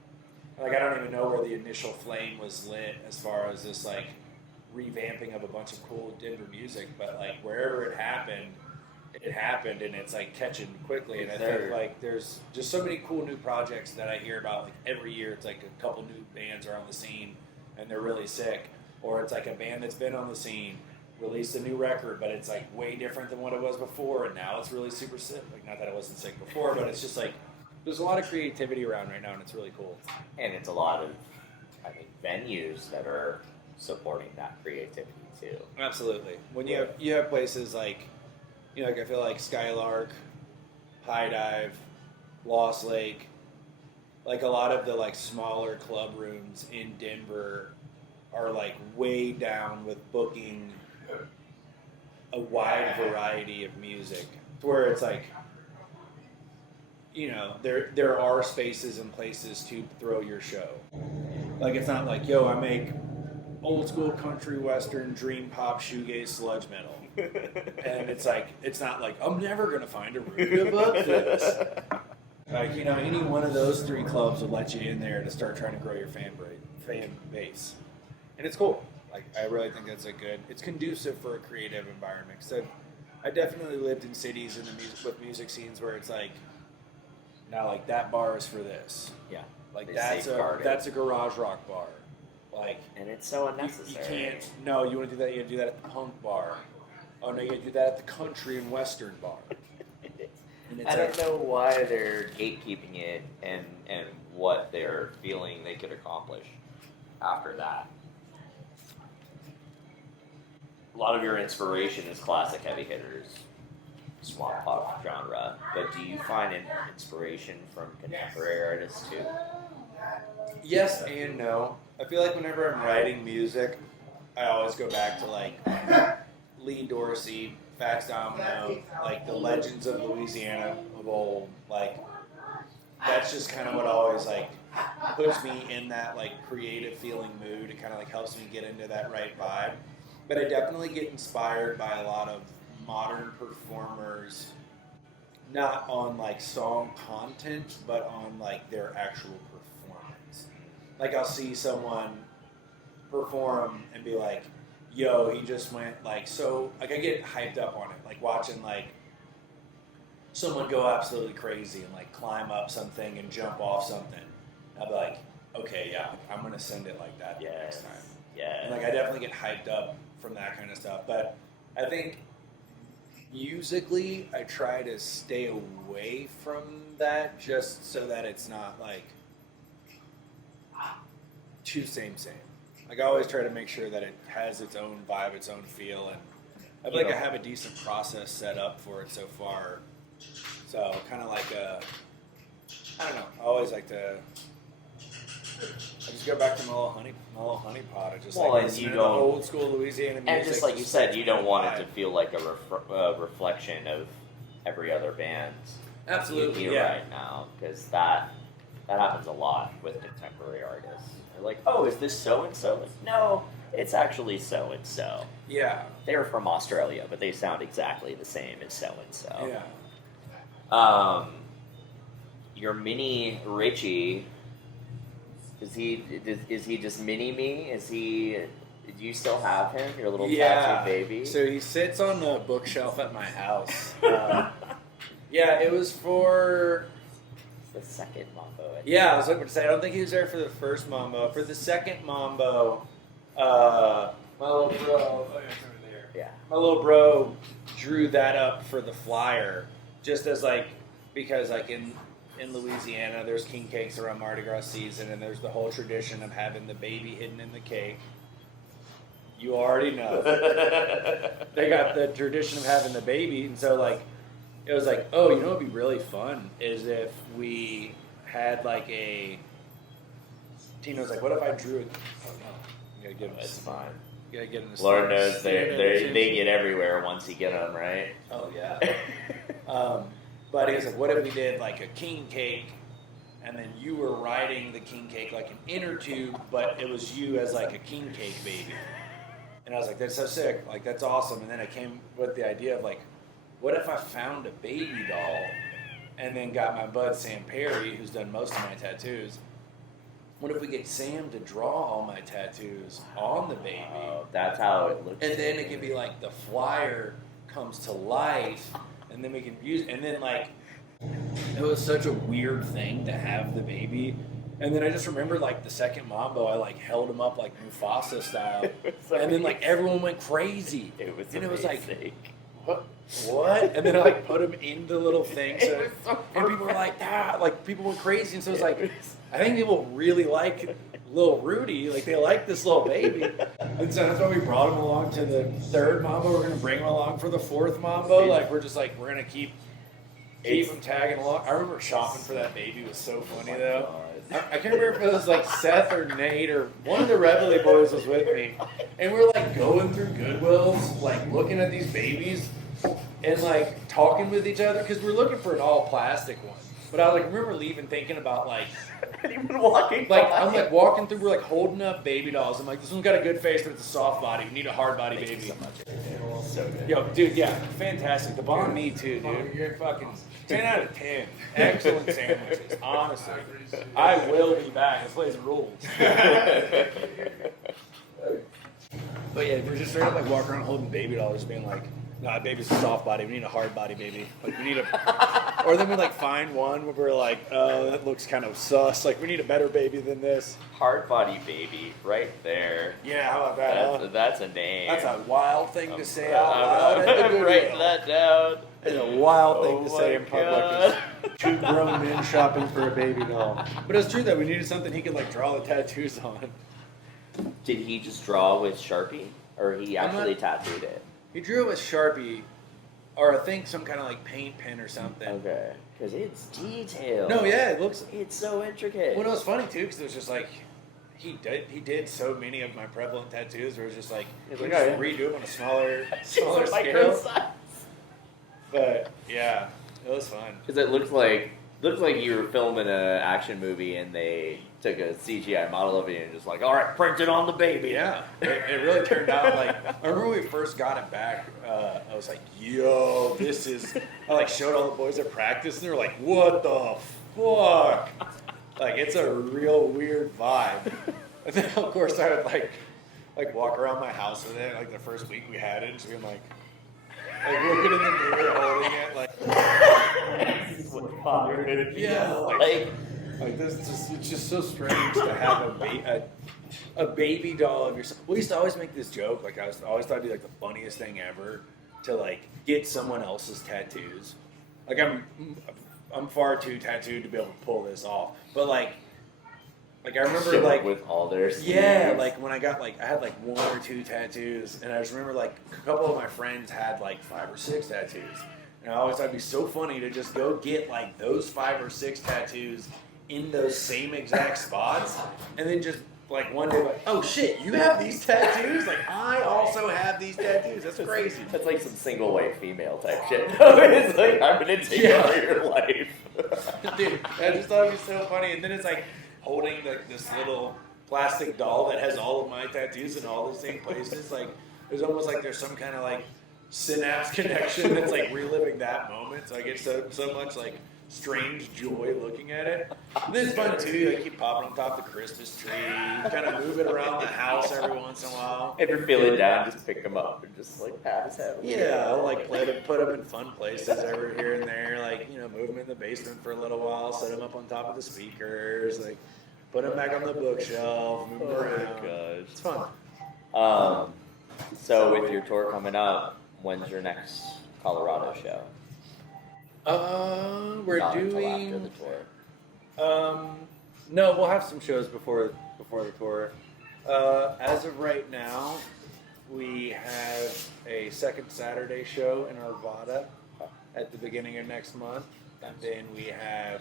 Like, I don't even know where the initial flame was lit as far as this, like, revamping of a bunch of cool Denver music, but, like, wherever it happened, and it's, like, catching quickly. And I think, like, there's just so many cool new projects that I hear about. Like, every year it's, like, a couple new bands are on the scene, and they're really sick. Or it's, like, a band that's been on the scene released a new record, but it's, like, way different than what it was before, and now it's really super sick. Like, not that it wasn't sick before, but it's just, like, there's a lot of creativity around right now, and it's really cool. And it's a lot of, I think, venues that are supporting that creativity too. Absolutely. When you have places like, you know, like I feel like Skylark, High Dive, Lost Lake, like a lot of the like smaller club rooms in Denver are like way down with booking a wide variety of music, where it's like, you know, there are spaces and places to throw your show. Like, it's not like, yo, I make old school country western dream pop shoegaze sludge metal, and it's like, it's not like I'm never gonna find a room to book this. Like, you know, any one of those three clubs will let you in there to start trying to grow your fan base, and it's cool. Like, I really think that's it's conducive for a creative environment. So I definitely lived in cities in with music scenes where it's like, now, like, that bar is for this. Yeah. Like, that's a garage rock bar. Like, and it's so unnecessary. You can't. No, you want to do that? You got to do that at the punk bar. Oh no, you got to do that at the country and western bar. I don't know why they're gatekeeping it and what they're feeling they could accomplish after that. A lot of your inspiration is classic heavy hitters, swamp pop genre, but do you find an inspiration from contemporary artists too? Yes and no. I feel like whenever I'm writing music, I always go back to like Lee Dorsey, Fats Domino, like the legends of Louisiana of old. Like, that's just kind of what always like puts me in that like creative feeling mood. It kind of like helps me get into that right vibe. But I definitely get inspired by a lot of modern performers, not on like song content, but on like their actual performance. Like, I'll see someone perform and be like, yo, he just went like, so like I get hyped up on it, like watching like someone go absolutely crazy and like climb up something and jump off something. I'll be like, okay, yeah, I'm gonna send it like that next time. Yeah. And like, I definitely get hyped up from that kind of stuff. But I think musically, I try to stay away from that just so that it's not like too same. Like, I always try to make sure that it has its own vibe, its own feel, and I feel like I have a decent process set up for it so far. So kind of like I don't know. I always like to. I just go back to my little honey pot. I just like listen to old school Louisiana music. And just like you said, you don't want it to feel like a reflection of every other band. Absolutely, you hear right now, because that happens a lot with contemporary artists. They're like, oh, is this so and so? Like, no, it's actually so and so. Yeah, they're from Australia, but they sound exactly the same as so and so. Yeah. Your mini Richie. Is he just mini me? Do you still have him? Your little tattooed baby? So he sits on the bookshelf at my house. Yeah, it was for the second Mambo. I was looking to say, I don't think he was there for the first Mambo. For the second Mambo, my little bro, my little bro drew that up for the flyer, just as like, because like in Louisiana, there's king cakes around Mardi Gras season, and there's the whole tradition of having the baby hidden in the cake. You already know. They got the tradition of having the baby, and so like, it was like, oh, you know what would be really fun is if we had like a. Tino's like, what if I drew a. Oh no, you gotta get him. It's fine. You gotta get him. Lord knows they get everywhere once you get them, right? Oh yeah. But he was like, what if we did like a king cake, and then you were riding the king cake like an inner tube, but it was you as like a king cake baby. And I was like, that's so sick. Like, that's awesome. And then I came with the idea of like, what if I found a baby doll and then got my bud Sam Perry, who's done most of my tattoos. What if we get Sam to draw all my tattoos on the baby? That's how it looks. And then it can be like the flyer comes to life, and then we can use. And then like, it was such a weird thing to have the baby. And then I just remember like the second Mambo, I like held him up like Mufasa style, and then like everyone went crazy. It was and amazing. it was like, what? And then I like put him in the little thing, so and people were like, ah, like people went crazy, and so it's like, I think people really like little Rudy, like they like this little baby, and so that's why we brought him along to the third Mambo. We're gonna bring him along for the fourth Mambo. Like we're just like we're gonna keep him tagging along. I remember shopping for that baby. It was so funny though. I can't remember if it was like Seth or Nate or one of the Reveille boys was with me, and we're like going through Goodwills, like looking at these babies and like talking with each other because we're looking for an all plastic one. But I like remember leaving thinking about like, even walking. like I'm like walking through, we're like holding up baby dolls. I'm like, this one's got a good face, but it's a soft body. We need a hard body baby. So good. Yo, dude, yeah, fantastic. The Bon Me too, dude. You're fucking 10 out of 10. Excellent sandwiches, honestly. I will be back. This place rules. But yeah, we're just straight up like walking around holding baby dolls, being like, nah, baby's a soft body. We need a hard body baby. Like we need a, or then we like find one where we're like, oh, that looks kind of sus. Like we need a better baby than this. Hard body baby, right there. Yeah, how about that? That's a name. That's a wild thing to say out loud. I'm writing that down. It's a wild thing to say in public. God. Two grown men shopping for a baby doll. But it's true that we needed something he could like draw the tattoos on. Did he just draw with Sharpie, or he I'm actually not- tattooed it? He drew it with Sharpie, or I think some kind of like paint pen or something. Okay, because it's detailed. No, yeah, it looks. It's so intricate. Well, it was funny too because it was just like he did so many of my prevalent tattoos where it was just like He's we like, just oh, yeah. redo them on a smaller It's like scale. size. But yeah, it was fun. Because it looks like you were filming an action movie and they took a CGI model of it and just like, all right, print it on the baby. Yeah, it really turned out like. I remember when we first got it back. I was like, "Yo, this is." I like showed all the boys at practice, and they were like, "What the fuck?" Like it's a real weird vibe. And then of course I would like walk around my house with it. Like the first week we had it, and just being like looking in the mirror, holding it, like yeah, like this. It's just so strange to have a baby doll of yourself. We used to always make this joke. Like I always thought it'd be like the funniest thing ever to like get someone else's tattoos. Like I'm far too tattooed to be able to pull this off. But like I remember Show like up with all their sleeves. yeah, like when I got like I had like 1 or 2 tattoos, and I just remember like a couple of my friends had like 5 or 6 tattoos, and I always thought it'd be so funny to just go get like those 5 or 6 tattoos in those same exact spots, and then just like one day like, oh shit, you have these tattoos? Like I also have these tattoos. That's crazy. That's like some single white female type shit. It's like, I'm gonna take over your life. Dude, I just thought it'd be so funny, and then it's like holding this little plastic doll that has all of my tattoos in all the same places. Like there's almost like there's some kind of like synapse connection that's like reliving that moment. So I get so much like strange joy looking at it. And then it's fun too. Like keep popping on top of the Christmas tree, kind of move it around the house every once in a while. If you're feeling down, just pick them up and just like pass out. Yeah, I'll like put them in fun places every here and there. Like move them in the basement for a little while, set them up on top of the speakers, like put them back on the bookshelf, move them around. Gosh. It's fun. So with your tour coming up, when's your next Colorado show? We're Not until doing. after the tour. No, we'll have some shows before the tour. As of right now, we have a second Saturday show in Arvada at the beginning of next month, and then we have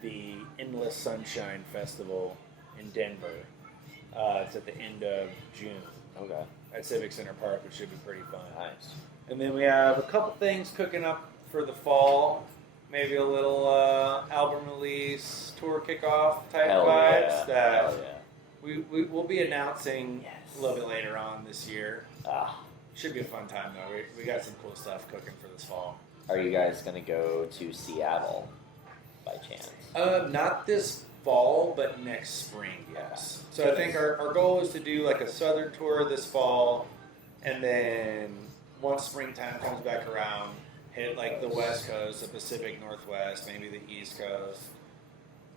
the Endless Sunshine Festival in Denver. It's at the end of June Okay. at Civic Center Park, which should be pretty fun. Nice. And then we have a couple things cooking up for the fall. maybe a little album release, tour kickoff type Hell vibes yeah. that Hell yeah. we'll be announcing Yes. a little bit later on this year. Ah. Should be a fun time though. We got some cool stuff cooking for this fall. Are you guys gonna go to Seattle by chance? Not this fall, but next spring, yes. So I think our goal is to do like a southern tour this fall, and then once springtime comes back around, hit like the West Coast, the Pacific Northwest, maybe the East Coast,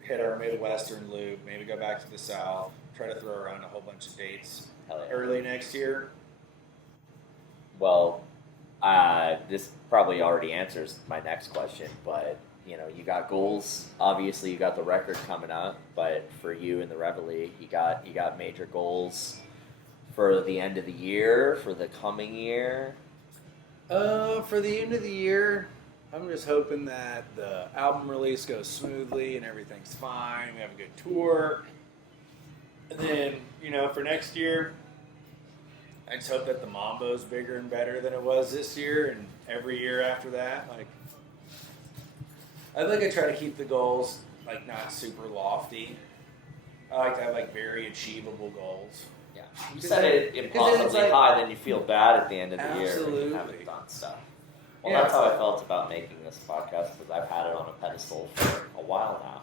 hit our Midwestern loop, maybe go back to the South, try to throw around a whole bunch of dates Hell yeah. early next year. Well, this probably already answers my next question, but you know, you got goals. Obviously, you got the record coming up, but for you and the Reveille, you got major goals for the end of the year, for the coming year. For the end of the year, I'm just hoping that the album release goes smoothly and everything's fine. We have a good tour. And then, you know, for next year, I just hope that the Mambo's bigger and better than it was this year and every year after that. Like, I think I try to keep the goals, like, not super lofty. I like to have, like, very achievable goals. Yeah, you set it impossibly high, then you feel bad at the end of the year when you haven't Absolutely. done stuff. Well, Yeah, that's how I felt about making this podcast, because I've had it on a pedestal for a while now.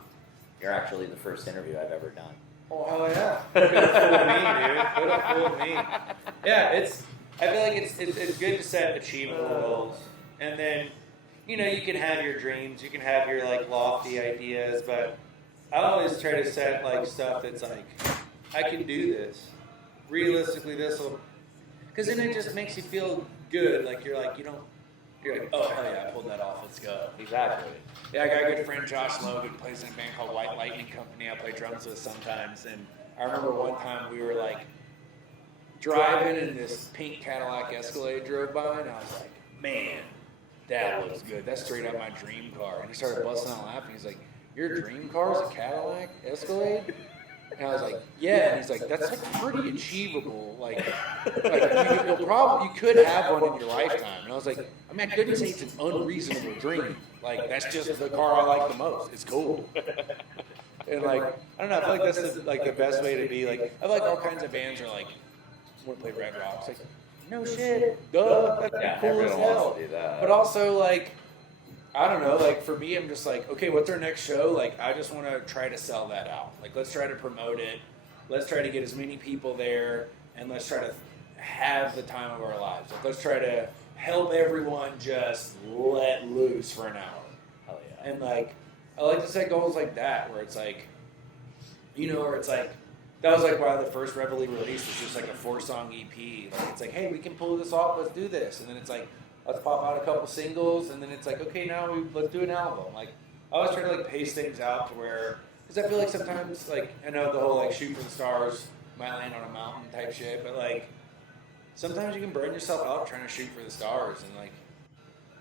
You're actually the first interview I've ever done. Oh, hell yeah. Could have fooled me, dude. Could have fooled me. Yeah, I feel like it's good to set achievable goals. And then, you know, you can have your dreams, you can have your, like, lofty ideas, but I always try to set, like, stuff that's like, I can do this. Realistically, this will, because then it just makes you feel good. Like, you're like, oh, hell yeah, I pulled that off, let's go. Exactly. Yeah, I got a good friend, Josh Logan, plays in a band called White Lightning Company. I play drums with sometimes, and I remember one time we were like driving, and this pink Cadillac Escalade drove by, and I was like, man, that looks good. That's straight up my dream car. And he started busting out laughing. He's like, your dream car is a Cadillac Escalade? And I was like, yeah. And he's like, that's like pretty achievable. Like you could have one in your lifetime. And I was like, I mean, I couldn't say it's an unreasonable dream. Like, that's just the car I like the most. It's cool. And like, I don't know. I feel like that's the best way to be. Like, I feel like all kinds of bands are like, want to play Red Rock. It's like, no shit, duh. That'd be cool as everyone hell. wants to do that. But also, like, I don't know, like, for me, I'm just like, okay, what's our next show? Like, I just want to try to sell that out. Like, let's try to promote it. Let's try to get as many people there, and let's try to have the time of our lives. Like, let's try to help everyone just let loose for an hour. Hell yeah. And, like, I like to set goals like that, where it's like, you know, where it's like, that was like why the first Reveille release was just like a 4-song EP. Like, it's like, hey, we can pull this off, let's do this. And then it's like, let's pop out a couple singles, and then it's like, okay, now let's do an album. Like, I always try to like pace things out to where, because I feel like sometimes, like, I know the whole like shoot for the stars, might land on a mountain type shit, but like, sometimes you can burn yourself out trying to shoot for the stars, and like,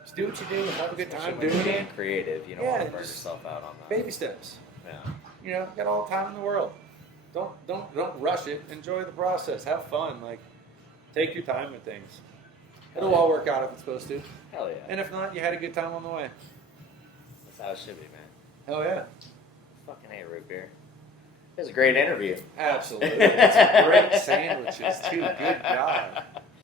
just do what you do and have a good time Especially when doing you're it. being creative, you don't Yeah, want to burn just yourself out on that. Baby steps. Yeah. You know, got all the time in the world. Don't rush it. Enjoy the process. Have fun. Like, take your time with things. It'll all work out if it's supposed to. Hell yeah. And if not, you had a good time on the way. That's how it should be, man. Hell yeah. Fucking A, root beer. It was a great interview. Absolutely. It's great sandwiches, too. Good God.